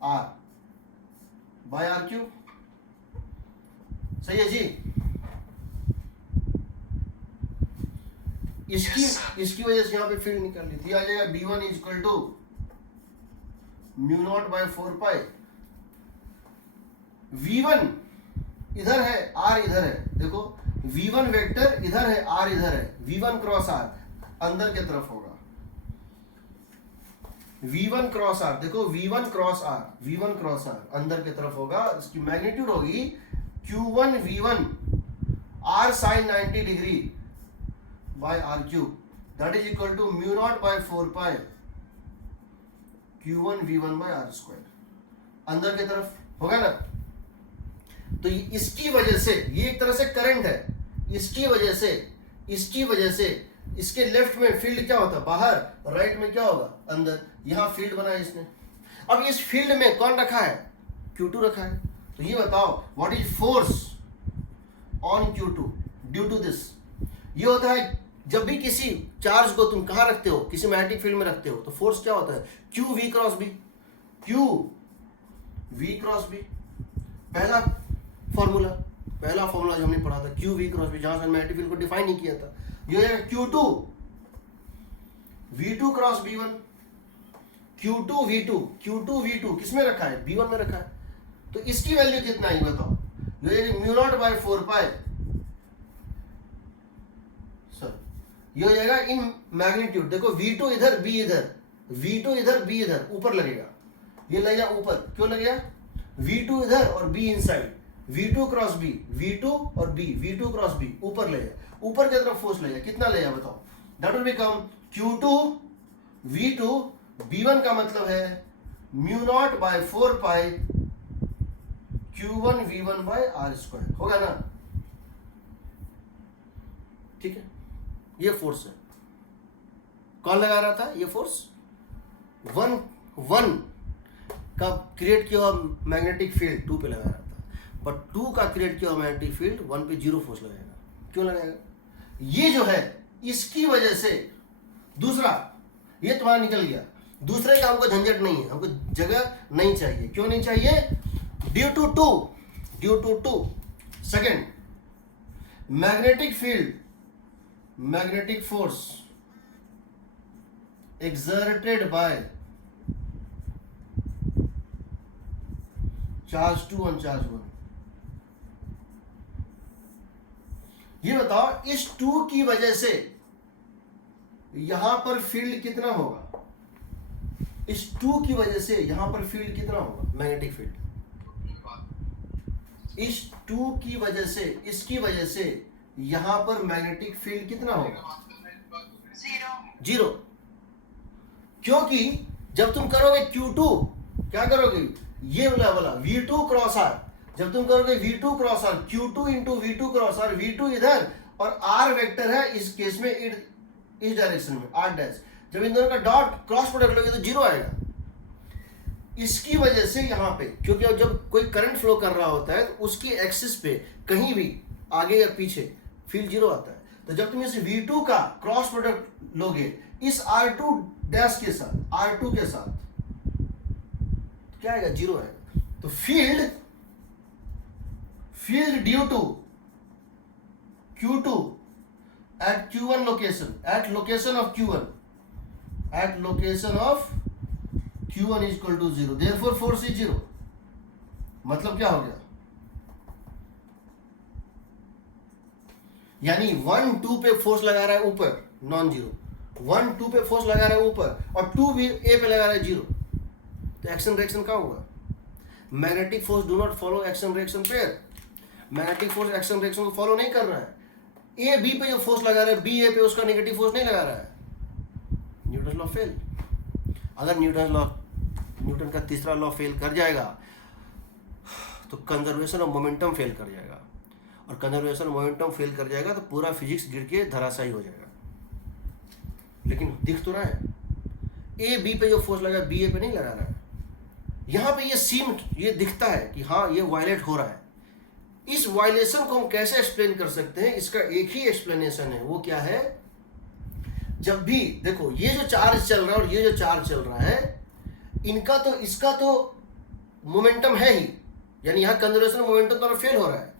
R बाय RQ, सही है जी। इसकी वजह से यहाँ पे फील्ड निकाल ली, दिया जाएगा B1 is equal to mu not by 4 pi, V1 इधर है, R इधर है, देखो V1 वेक्टर इधर है, R इधर है, V1 क्रॉस R अंदर के तरफ होगा, V1 क्रॉस R, देखो V1 क्रॉस R अंदर के तरफ होगा, इसकी मैग्नीट्यूड होगी Q1 V1 R sin 90 degree by RQ, that is equal to mu not by 4 pi Q1 V1 बाय R स्क्वायर, अंदर के तरफ होगा ना। तो इसकी वजह से ये एक तरह से करंट है, इसकी वजह से इसके लेफ्ट में फील्ड क्या होता है, बाहर, राइट में क्या होगा, अंदर, यहां फील्ड बनाया इसने। अब इस फील्ड में कौन रखा है, Q2 रखा है। तो ये बताओ what is force on Q2 due to this. ये होता है जब भी किसी चार्ज को तुम कहां रखते हो, किसी मैग्नेटिक फील्ड में रखते हो, तो फोर्स क्या होता है, QV cross B, QV cross B, पहला फॉर्मूला जो हमने पढ़ा था, QV क्रॉस B, जहां से मैग्नेटिक फील्ड को डिफाइन नहीं किया था, ये है Q2 V2 cross B1, Q2 V2 किसमें रखा है, B1 में रखा है। तो इसकी वैल्यू कितना है बताओ, ये mu naught by 4 pi, sir ये हो जाएगा इन मैग्नीट्यूड, देखो V2 इधर B इधर, ऊपर लगेगा, ये लगेगा ऊपर, क्यों लगेगा, V2 इधर और B inside, V2 cross B, V2 और B, V2 क्रॉस B ऊपर लगेगा, ऊपर की तरफ फोर्स लगेगा, कितना लगेगा बताओ, that will become Q2 V2 B1 का मतलब है mu not by 4 pi Q1 V1 बाय R स्क्वायर, होगा ना, ठीक है। ये फोर्स है, कौन लगा रहा था, ये फोर्स 1 का क्रिएट किया हुआ मैग्नेटिक फील्ड 2 पे लगा रहा था, बट 2 का क्रिएट किया हुआ मैग्नेटिक फील्ड 1 पे 0 फोर्स लगाएगा, क्यों लगाएगा, ये जो है इसकी वजह से। दूसरा ये तुम्हारा निकल गया, दूसरे का हमको झंझट नहीं है, हमको जगह नहीं चाहिए, क्यों नहीं चाहिए, due to two second magnetic field, magnetic force exerted by charge 2 on charge 1। ये बताओ इस 2 की वजह से यहां पर फील्ड कितना होगा, इस 2 की वजह से यहां पर फील्ड कितना होगा, मैग्नेटिक फील्ड, इस 2 की वजह से, इसकी वजह से यहां पर मैग्नेटिक फील्ड कितना होगा, 0। क्योंकि जब तुम करोगे Q2 क्या करोगे, ये वाला V2 क्रॉस R, जब तुम करोगे V2 cross R, Q2 into V2 cross R, V2 इधर और R वेक्टर है इस केस में इस डायरेक्शन में R डैश, जब इन दोनों का डॉट क्रॉस प्रोडक्ट लोगे तो 0 आएगा। इसकी वजह से यहाँ पे, क्योंकि जब कोई करंट फ्लो कर रहा होता है तो उसकी एक्सिस पे कहीं भी आगे या पीछे फील्ड 0 आता है। तो जब तुम इस V2 का क्रॉस प्रोडक्ट लोगे इस R2 डैश के साथ, R2 के साथ, तो क्या आएगा, 0 आएगा। तो field due to Q2 at Q1 location, at location of Q1 is equal to 0, therefore force is 0। मतलब क्या हो गया, यानी 1 2 पे फोर्स लगा रहा है ऊपर नॉन जीरो, 1 2 पे फोर्स लगा रहा है ऊपर और 2 भी ए पे लगा रहा है 0, तो एक्शन रिएक्शन कहाँ होगा, magnetic force do not follow action reaction pair, magnetic force action reaction को फॉलो नहीं कर रहा है। ए बी पे जो फोर्स लगा रहा है बी ए पे उसका नेगेटिव फोर्स नहीं लगा रहा है, न्यूटन लॉ फेल। अगर न्यूटन का तीसरा लॉ फेल कर जाएगा तो कंजर्वेशन ऑफ मोमेंटम फेल कर जाएगा, और कंजर्वेशन मोमेंटम फेल कर जाएगा तो पूरा फिजिक्स गिर के धराशायी हो जाएगा। लेकिन दिख तो रहा है, ए बी पे जो फोर्स लगा बी ए पे नहीं लगा रहा है। यहाँ पे ये सीम, ये दिखता है कि हाँ ये वायलेट हो रहा है। इस वायलेशन को हम कैसे एक्सप्लेन कर सकते हैं? इसका एक ही एक्सप्लेनेशन है, वो क्या है? जब भी देखो ये जो चार्ज चल रहा है और ये जो चार्ज चल रहा है, इनका तो इसका तो मोमेंटम है ही, यानी यहाँ कंजर्वेशन मोमेंटम तो फेल हो रहा है।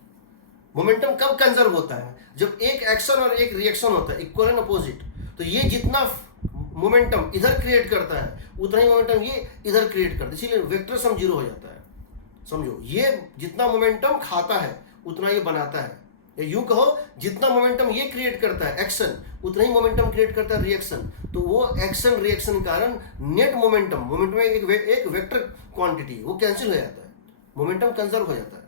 मोमेंटम कब कंजर्व होता है? जब एक एक्शन और एक रिएक्शन होता है, इक्वल एंड अपोजिट। तो ये जितना मोमेंटम इधर क्रिएट करता है उतना ही मोमेंटम ये इधर क्रिएट करता है, इसीलिए वेक्टर सम जीरो हो जाता है। समझो, ये जितना मोमेंटम खाता है उतना ये बनाता है, या यूं कहो जितना मोमेंटम ये क्रिएट करता है एक्शन, उतना ही मोमेंटम क्रिएट करता है रिएक्शन। तो वो एक्शन रिएक्शन कारण नेट मोमेंटम में एक वेक्टर क्वांटिटी वो कैंसिल हो जाता है, मोमेंटम कंजर्व हो जाता है।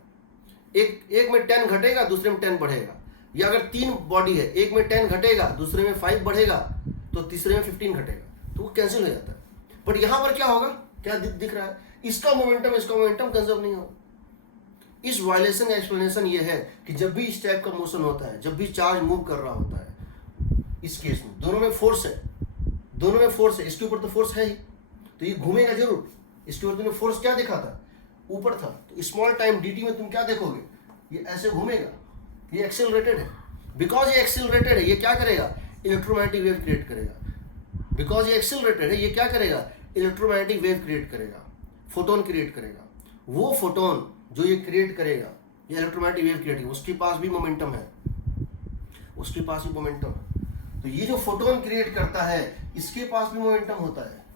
एक में 10 घटेगा, दूसरे में 10 बढ़ेगा। या अगर 3 बॉडी है, एक में 10 घटेगा, दूसरे में 5 बढ़ेगा, तो तीसरे में 15 घटेगा, तो वो कैंसिल हो जाता है। बट यहाँ पर क्या होगा, क्या दिख रहा है? इसका मोमेंटम कंजर्व नहीं होगा। इस वायलेशन का एक्सप्लेनेशन ये है कि जब भी इस टाइप का मोशन होता है, जब भी चार्ज मूव कर रहा होता है, इस केस में दोनों में फोर्स है, इसके ऊपर तो फोर्स है ही, तो ये घूमेगा जरूर। इसके ऊपर तुमने फोर्स क्या देखा था? ऊपर था। तो स्मॉल टाइम dt में तुम क्या देखोगे? ये ऐसे घूमेगा, ये एक्सेलरेटेड है। बिकॉज ये एक्सेलरेटेड है, ये क्या करेगा? इलेक्ट्रोमैग्नेटिक वेव क्रिएट करेगा। बिकॉज ये एक्सेलरेटेड है, ये क्या करेगा? इलेक्ट्रोमैग्नेटिक वेव क्रिएट करेगा, फोटोन क्रिएट करेगा। वो फोटोन जो ये क्रिएट करेगा, ये इलेक्ट्रोमैग्नेटिक वेव क्रिएट करेगा, उसके पास भी मोमेंटम है, तो ये जो फोटोन क्रिएट करता है इसके पास भी मोमेंटम होता है।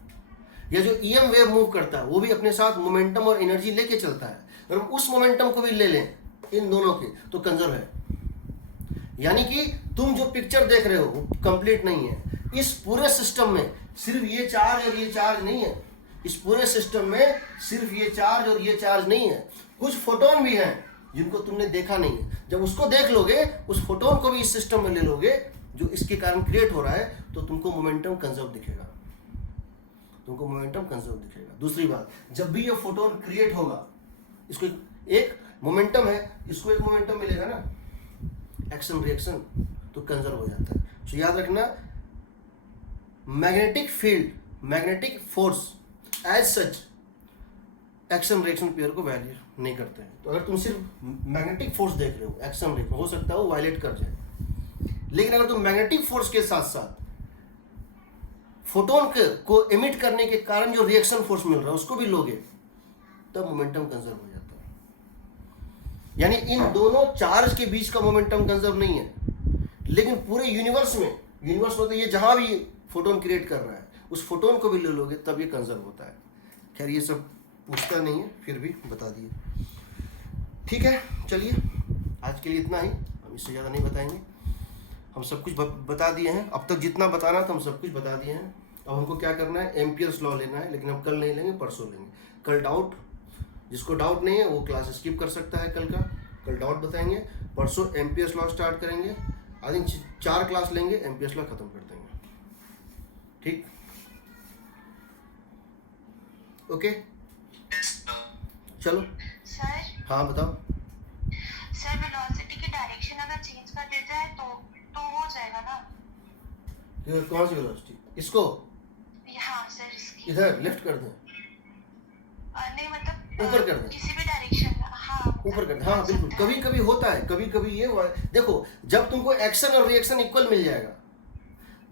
या जो ईएम वेव मूव करता है वो भी अपने साथ मोमेंटम और एनर्जी लेके चलता है। अगर हम उस मोमेंटम को भी ले लें इन दोनों के, तो कंजर्व है। यानी कि तुम जो पिक्चर देख रहे हो वो कंप्लीट नहीं है। इस पूरे सिस्टम में सिर्फ ये चार्ज और ये चार्ज नहीं है, इस पूरे सिस्टम में सिर्फ ये चार्ज और ये चार्ज नहीं है, कुछ फोटोन भी हैं जिनको तुमने देखा नहीं है। जब उसको देख लोगे, उस फोटोन को भी इस सिस्टम में ले लोगे जो इसके कारण क्रिएट हो रहा है, तो तुमको मोमेंटम कंजर्व दिखेगा, दूसरी बात, जब भी ये फोटोन क्रिएट होगा, इसको एक मोमेंटम है, इसको एक मोमेंटम मिलेगा ना, एक्शन रिएक्शन, तो कंजर्व हो जाता है। तो याद रखना, magnetic field, magnetic force as such action reaction pair को वैल्यू नहीं करते हैं। तो अगर तुम सिर्फ मैग्नेटिक फोर्स देख रहे हो, एक्शन रिएक्शन हो सकता है वो वायलेट कर जाए, लेकिन अगर तुम मैग्नेटिक फोर्स के साथ साथ फोटोन को एमिट करने के कारण जो रिएक्शन फोर्स मिल रहा है उसको भी लोगे, तब मोमेंटम कंजर्व हो जाता है। यानी इन दोनों चार्ज के बीच का मोमेंटम कंजर्व नहीं है, लेकिन पूरे यूनिवर्स में तो ये जहां भी फोटोन क्रिएट कर रहा है उस फोटोन को भी ले लोगे, तब ये कंजर्व होता है। खैर ये सब पूछता नहीं है, फिर भी बता दिए। ठीक है, चलिए आज के लिए इतना ही, हम इससे ज़्यादा नहीं बताएंगे। हम सब कुछ बता दिए हैं, अब तक जितना बताना था हम सब कुछ बता दिए हैं। अब हमको क्या करना है, एम्पियर्स लॉ लेना है, लेकिन हम कल नहीं लेंगे, परसों लेंगे। कल डाउट, जिसको डाउट नहीं है वो क्लास स्किप कर सकता है, कल डाउट बताएंगे। परसों एम्पियर्स लॉ स्टार्ट करेंगे, आई थिंक 4 क्लास लेंगे, एम्पियर्स लॉ खत्म कर देंगे। ठीक, ओके चलो। सर, हाँ बताओ। सर वेलोसिटी की डायरेक्शन अगर चेंज कर देते हैं तो हो जाएगा ना? कौन सी वेलोसिटी? इसको हाँ सर, इसकी इधर लेफ्ट कर दें, नहीं मतलब ऊपर कर दें, किसी भी डायरेक्शन में, हाँ ऊपर कर दें। हाँ बिल्कुल, कभी कभी होता है, कभी ये देखो, जब तुमको एक्शन और रिएक्शन इक्वल मिल जाएगा,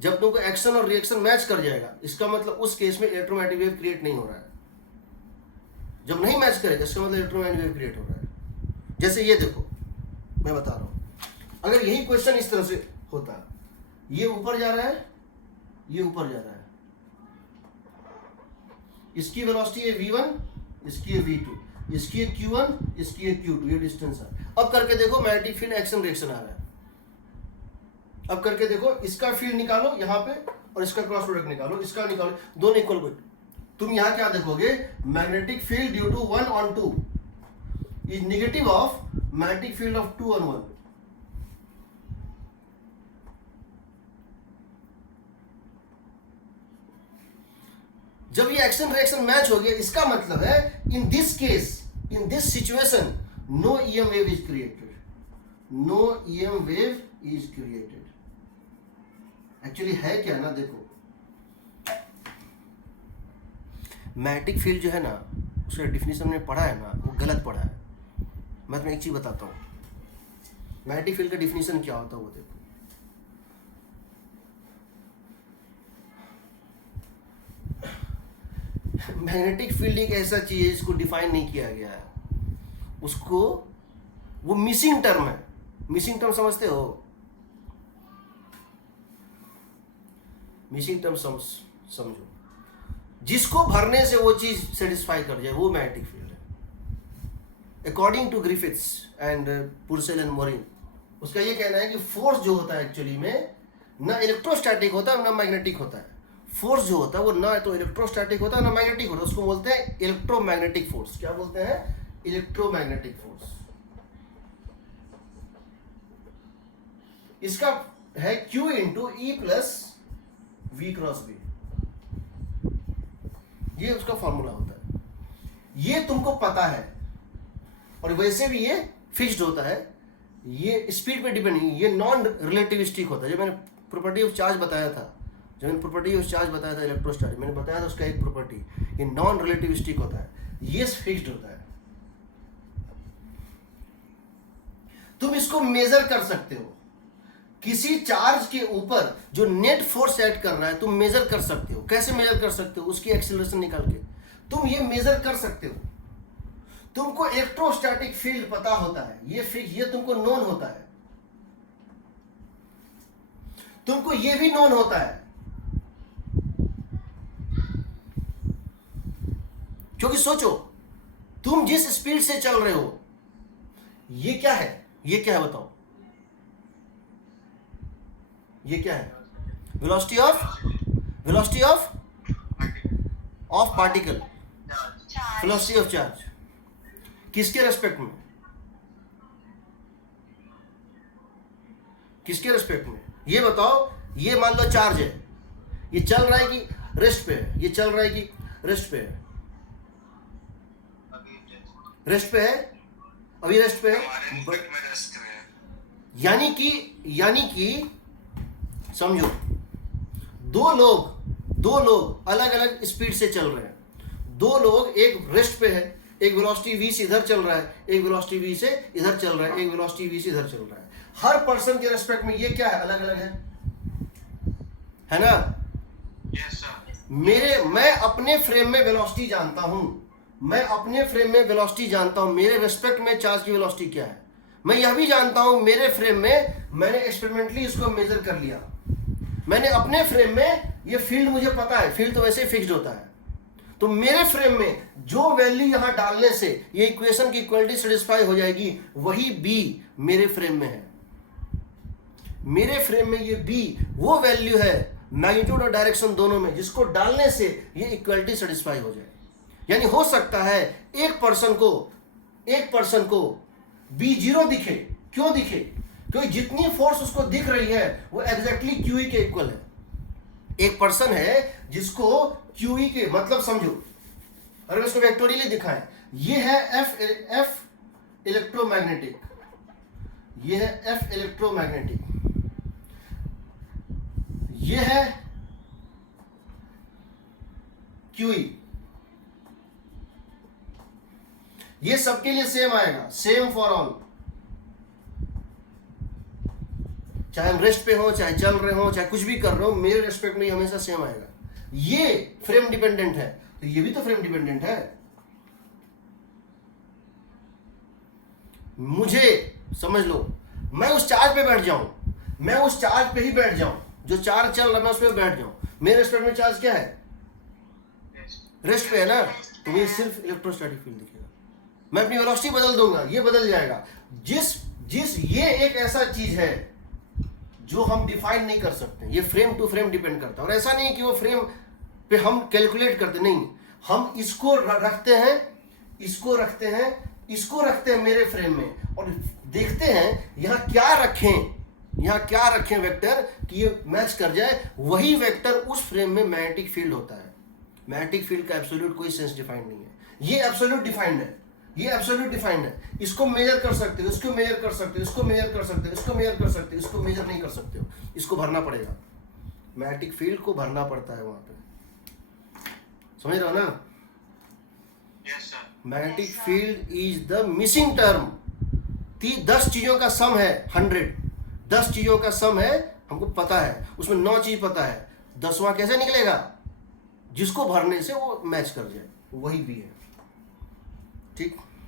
जब तुमको एक्शन और रिएक्शन मैच कर जाएगा, इसका मतलब उस केस में इलेक्ट्रोमैग्नेटिक वेव क्रिएट नहीं हो रहा है। जब नहीं मैच करेगा इसका मतलब इलेक्ट्रोमैग्नेटिक वेव क्रिएट हो रहा है। जैसे ये देखो, मैं बता रहा हूँ, अगर यही क्वेश्चन इस तरह से होता, ये ऊपर जा रहा है, ये ऊपर जा रहा है, इसकी वेलोसिटी है v1, इसकी है v2, इसकी है q1, इसकी है q2, ये डिस्टेंस है। अब करके देखो मैग्नेटिक फील्ड एक्शन रिएक्शन आ रहा है। अब करके देखो, इसका फील्ड निकालो यहाँ पे और इसका क्रॉस प्रोडक्ट निकालो, इसका निकालो, दोनों इक्वल को। तुम यहाँ क्या देखोगे, magnetic field due to 1/2 is negative of magnetic field of 2/1। जब ये एक्शन रिएक्शन मैच हो गया, इसका मतलब है in this case, in this situation, no EM wave is created, no EM wave is created. Actually है क्या ना, देखो मैग्नेटिक फील्ड जो है ना, उसका डिफिनीशन में पढ़ा है ना, वो गलत पढ़ा है। मैं तुम्हें एक चीज़ बताता हूँ, मैग्नेटिक फील्ड का डिफिनीशन क्या होता है वो देखो। मैग्नेटिक फील्ड एक ऐसा चीज है जिसको डिफाइन नहीं किया गया है, उसको वो मिसिंग टर्म है। मिसिंग टर्म समझते हो? मिसिंग टर्म समझो, जिसको भरने से वो चीज सेटिस्फाई कर जाए, वो मैग्नेटिक फील्ड है। According to Griffiths and Purcell and Morin, उसका ये कहना है कि फोर्स जो होता है एक्चुअली में ना इलेक्ट्रोस्टैटिक होता है ना मैग्नेटिक होता है। फोर्स जो होता है वो ना तो इलेक्ट्रोस्टैटिक होता है ना मैग्नेटिक होता है, उसको बोलते हैं इलेक्ट्रोमैग्नेटिक फोर्स। क्या बोलते हैं? Electromagnetic force. इसका है Q into e plus v cross b, ये उसका फॉर्मूला होता है। ये तुमको पता है, और वैसे भी ये फिक्स्ड होता है, ये स्पीड पे डिपेंड नहीं, ये नॉन रिलेटिविस्टिक होता है। जब मैंने प्रॉपर्टी ऑफ चार्ज बताया था, इलेक्ट्रोस्टैटिक, मैंने बताया था उसका एक प्रॉपर्टी, ये नॉन रिलेटिविस्टिक होता है, ये फिक्स्ड होता है। तुम इसको मेजर कर सकते हो, किसी चार्ज के ऊपर जो नेट फोर्स एक्ट कर रहा है तुम मेजर कर सकते हो। कैसे मेजर कर सकते हो? उसकी एक्सीलरेशन निकाल के तुम ये मेजर कर सकते हो। तुमको इलेक्ट्रोस्टैटिक फील्ड पता होता है, ये तुमको नोन होता है, तुमको ये भी नोन होता है, क्योंकि सोचो तुम जिस स्पीड से चल रहे हो, ये क्या है? ये क्या है बताओ? ये क्या है? Velocity of particle, velocity of charge. किसके रेस्पेक्ट में? किसके रेस्पेक्ट में? ये बताओ। ये मान लो चार्ज है, ये चल रहा है कि रेस्ट पे है? ये चल रहा है कि रेस्ट पे है? रेस्ट पे है, अभी रेस्ट पे है। यानी कि समझो, दो लोग अलग अलग स्पीड से चल रहे हैं। दो लोग, एक रेस्ट पे है, एक वेलोसिटी v से इधर चल रहा है, एक वेलोसिटी v से इधर चल रहा है, एक वेलोसिटी v से इधर चल रहा है। हर पर्सन के रेस्पेक्ट में ये क्या है? अलग अलग है ना? Yes, sir. मैं अपने फ्रेम में वेलोसिटी जानता हूं, मेरे रेस्पेक्ट में चार्ज की वेलोसिटी क्या है। मैं यह भी जानता हूं मेरे फ्रेम में, मैंने एक्सपेरिमेंटली इसको मेजर कर लिया, मैंने अपने फ्रेम में, ये फील्ड मुझे पता है, फील्ड तो वैसे ही फिक्स्ड होता है। तो मेरे फ्रेम में जो वैल्यू यहां डालने से ये इक्वेशन की इक्वलिटी सेटिस्फाई हो जाएगी, वही बी मेरे फ्रेम में है। मेरे फ्रेम में ये बी वो वैल्यू है, मैग्नीट्यूड और डायरेक्शन दोनों में, जिसको डालने से ये इक्वलिटी सेटिस्फाई हो जाए। यानी हो सकता है एक पर्सन को बी जीरो दिखे। क्यों दिखे? क्योंकि जितनी फोर्स उसको दिख रही है वो एग्जैक्टली क्यूई के इक्वल है। एक पर्सन है जिसको क्यूई के, मतलब समझो, अगर इसको वेक्टोरियली दिखाएं, ये है एफ इलेक्ट्रोमैग्नेटिक, ये है एफ इलेक्ट्रोमैग्नेटिक, ये है क्यूई। ये सबके लिए सेम आएगा, सेम फॉर ऑल, चाहे हम रेस्ट पे हो, चाहे चल रहे हो, चाहे कुछ भी कर रहे हो, मेरे रेस्पेक्ट में हमेशा सेम आएगा। ये फ्रेम डिपेंडेंट है, तो ये भी तो फ्रेम डिपेंडेंट है। मुझे समझ लो, मैं उस चार्ज पे बैठ जाऊं, मैं उस चार्ज पे ही बैठ जाऊं, जो चार्ज चल रहा है मैं उस पे बैठ जाऊं, मेरे रेस्पेक्ट में चार्ज क्या है? रेस्ट पे है ना, तो ये सिर्फ इलेक्ट्रोस्टैटिक फील्ड दिखेगा। मैं अपनी वेलोसिटी बदल दूंगा, ये बदल जाएगा। जिस ये एक ऐसा चीज है जो हम डिफाइन नहीं कर सकते, ये फ्रेम टू फ्रेम डिपेंड करता है। और ऐसा नहीं कि वो फ्रेम पे हम कैलकुलेट करते, नहीं, हम इसको रखते हैं मेरे फ्रेम में, और देखते हैं यहाँ क्या रखें वेक्टर कि ये मैच कर जाए। वही वेक्टर उस फ्रेम में मैग्नेटिक फील्ड होता है। मैग्नेटिक फील्ड का एब्सोल्यूट कोई सेंस डिफाइंड नहीं है, ये एब्सोल्यूट डिफाइंड है, इसको मेजर कर सकते हो, इसको मेजर कर सकते हो, इसको मेजर कर सकते हो, इसको मेजर कर सकते हो, इसको मेजर नहीं कर सकते हो, इसको भरना पड़ेगा। मैग्नेटिक फील्ड को भरना पड़ता है वहां पे, समझ रहे हो ना? Yes sir. Magnetic Yes, sir. Field is the missing term. 10 चीजों का सम है 100, 10 चीजों का सम है, हमको पता है, उसमें 9 चीज पता है, 10वां कैसे निकलेगा? जिसको भरने से वो मैच कर जाए, वही भी है। ठीक।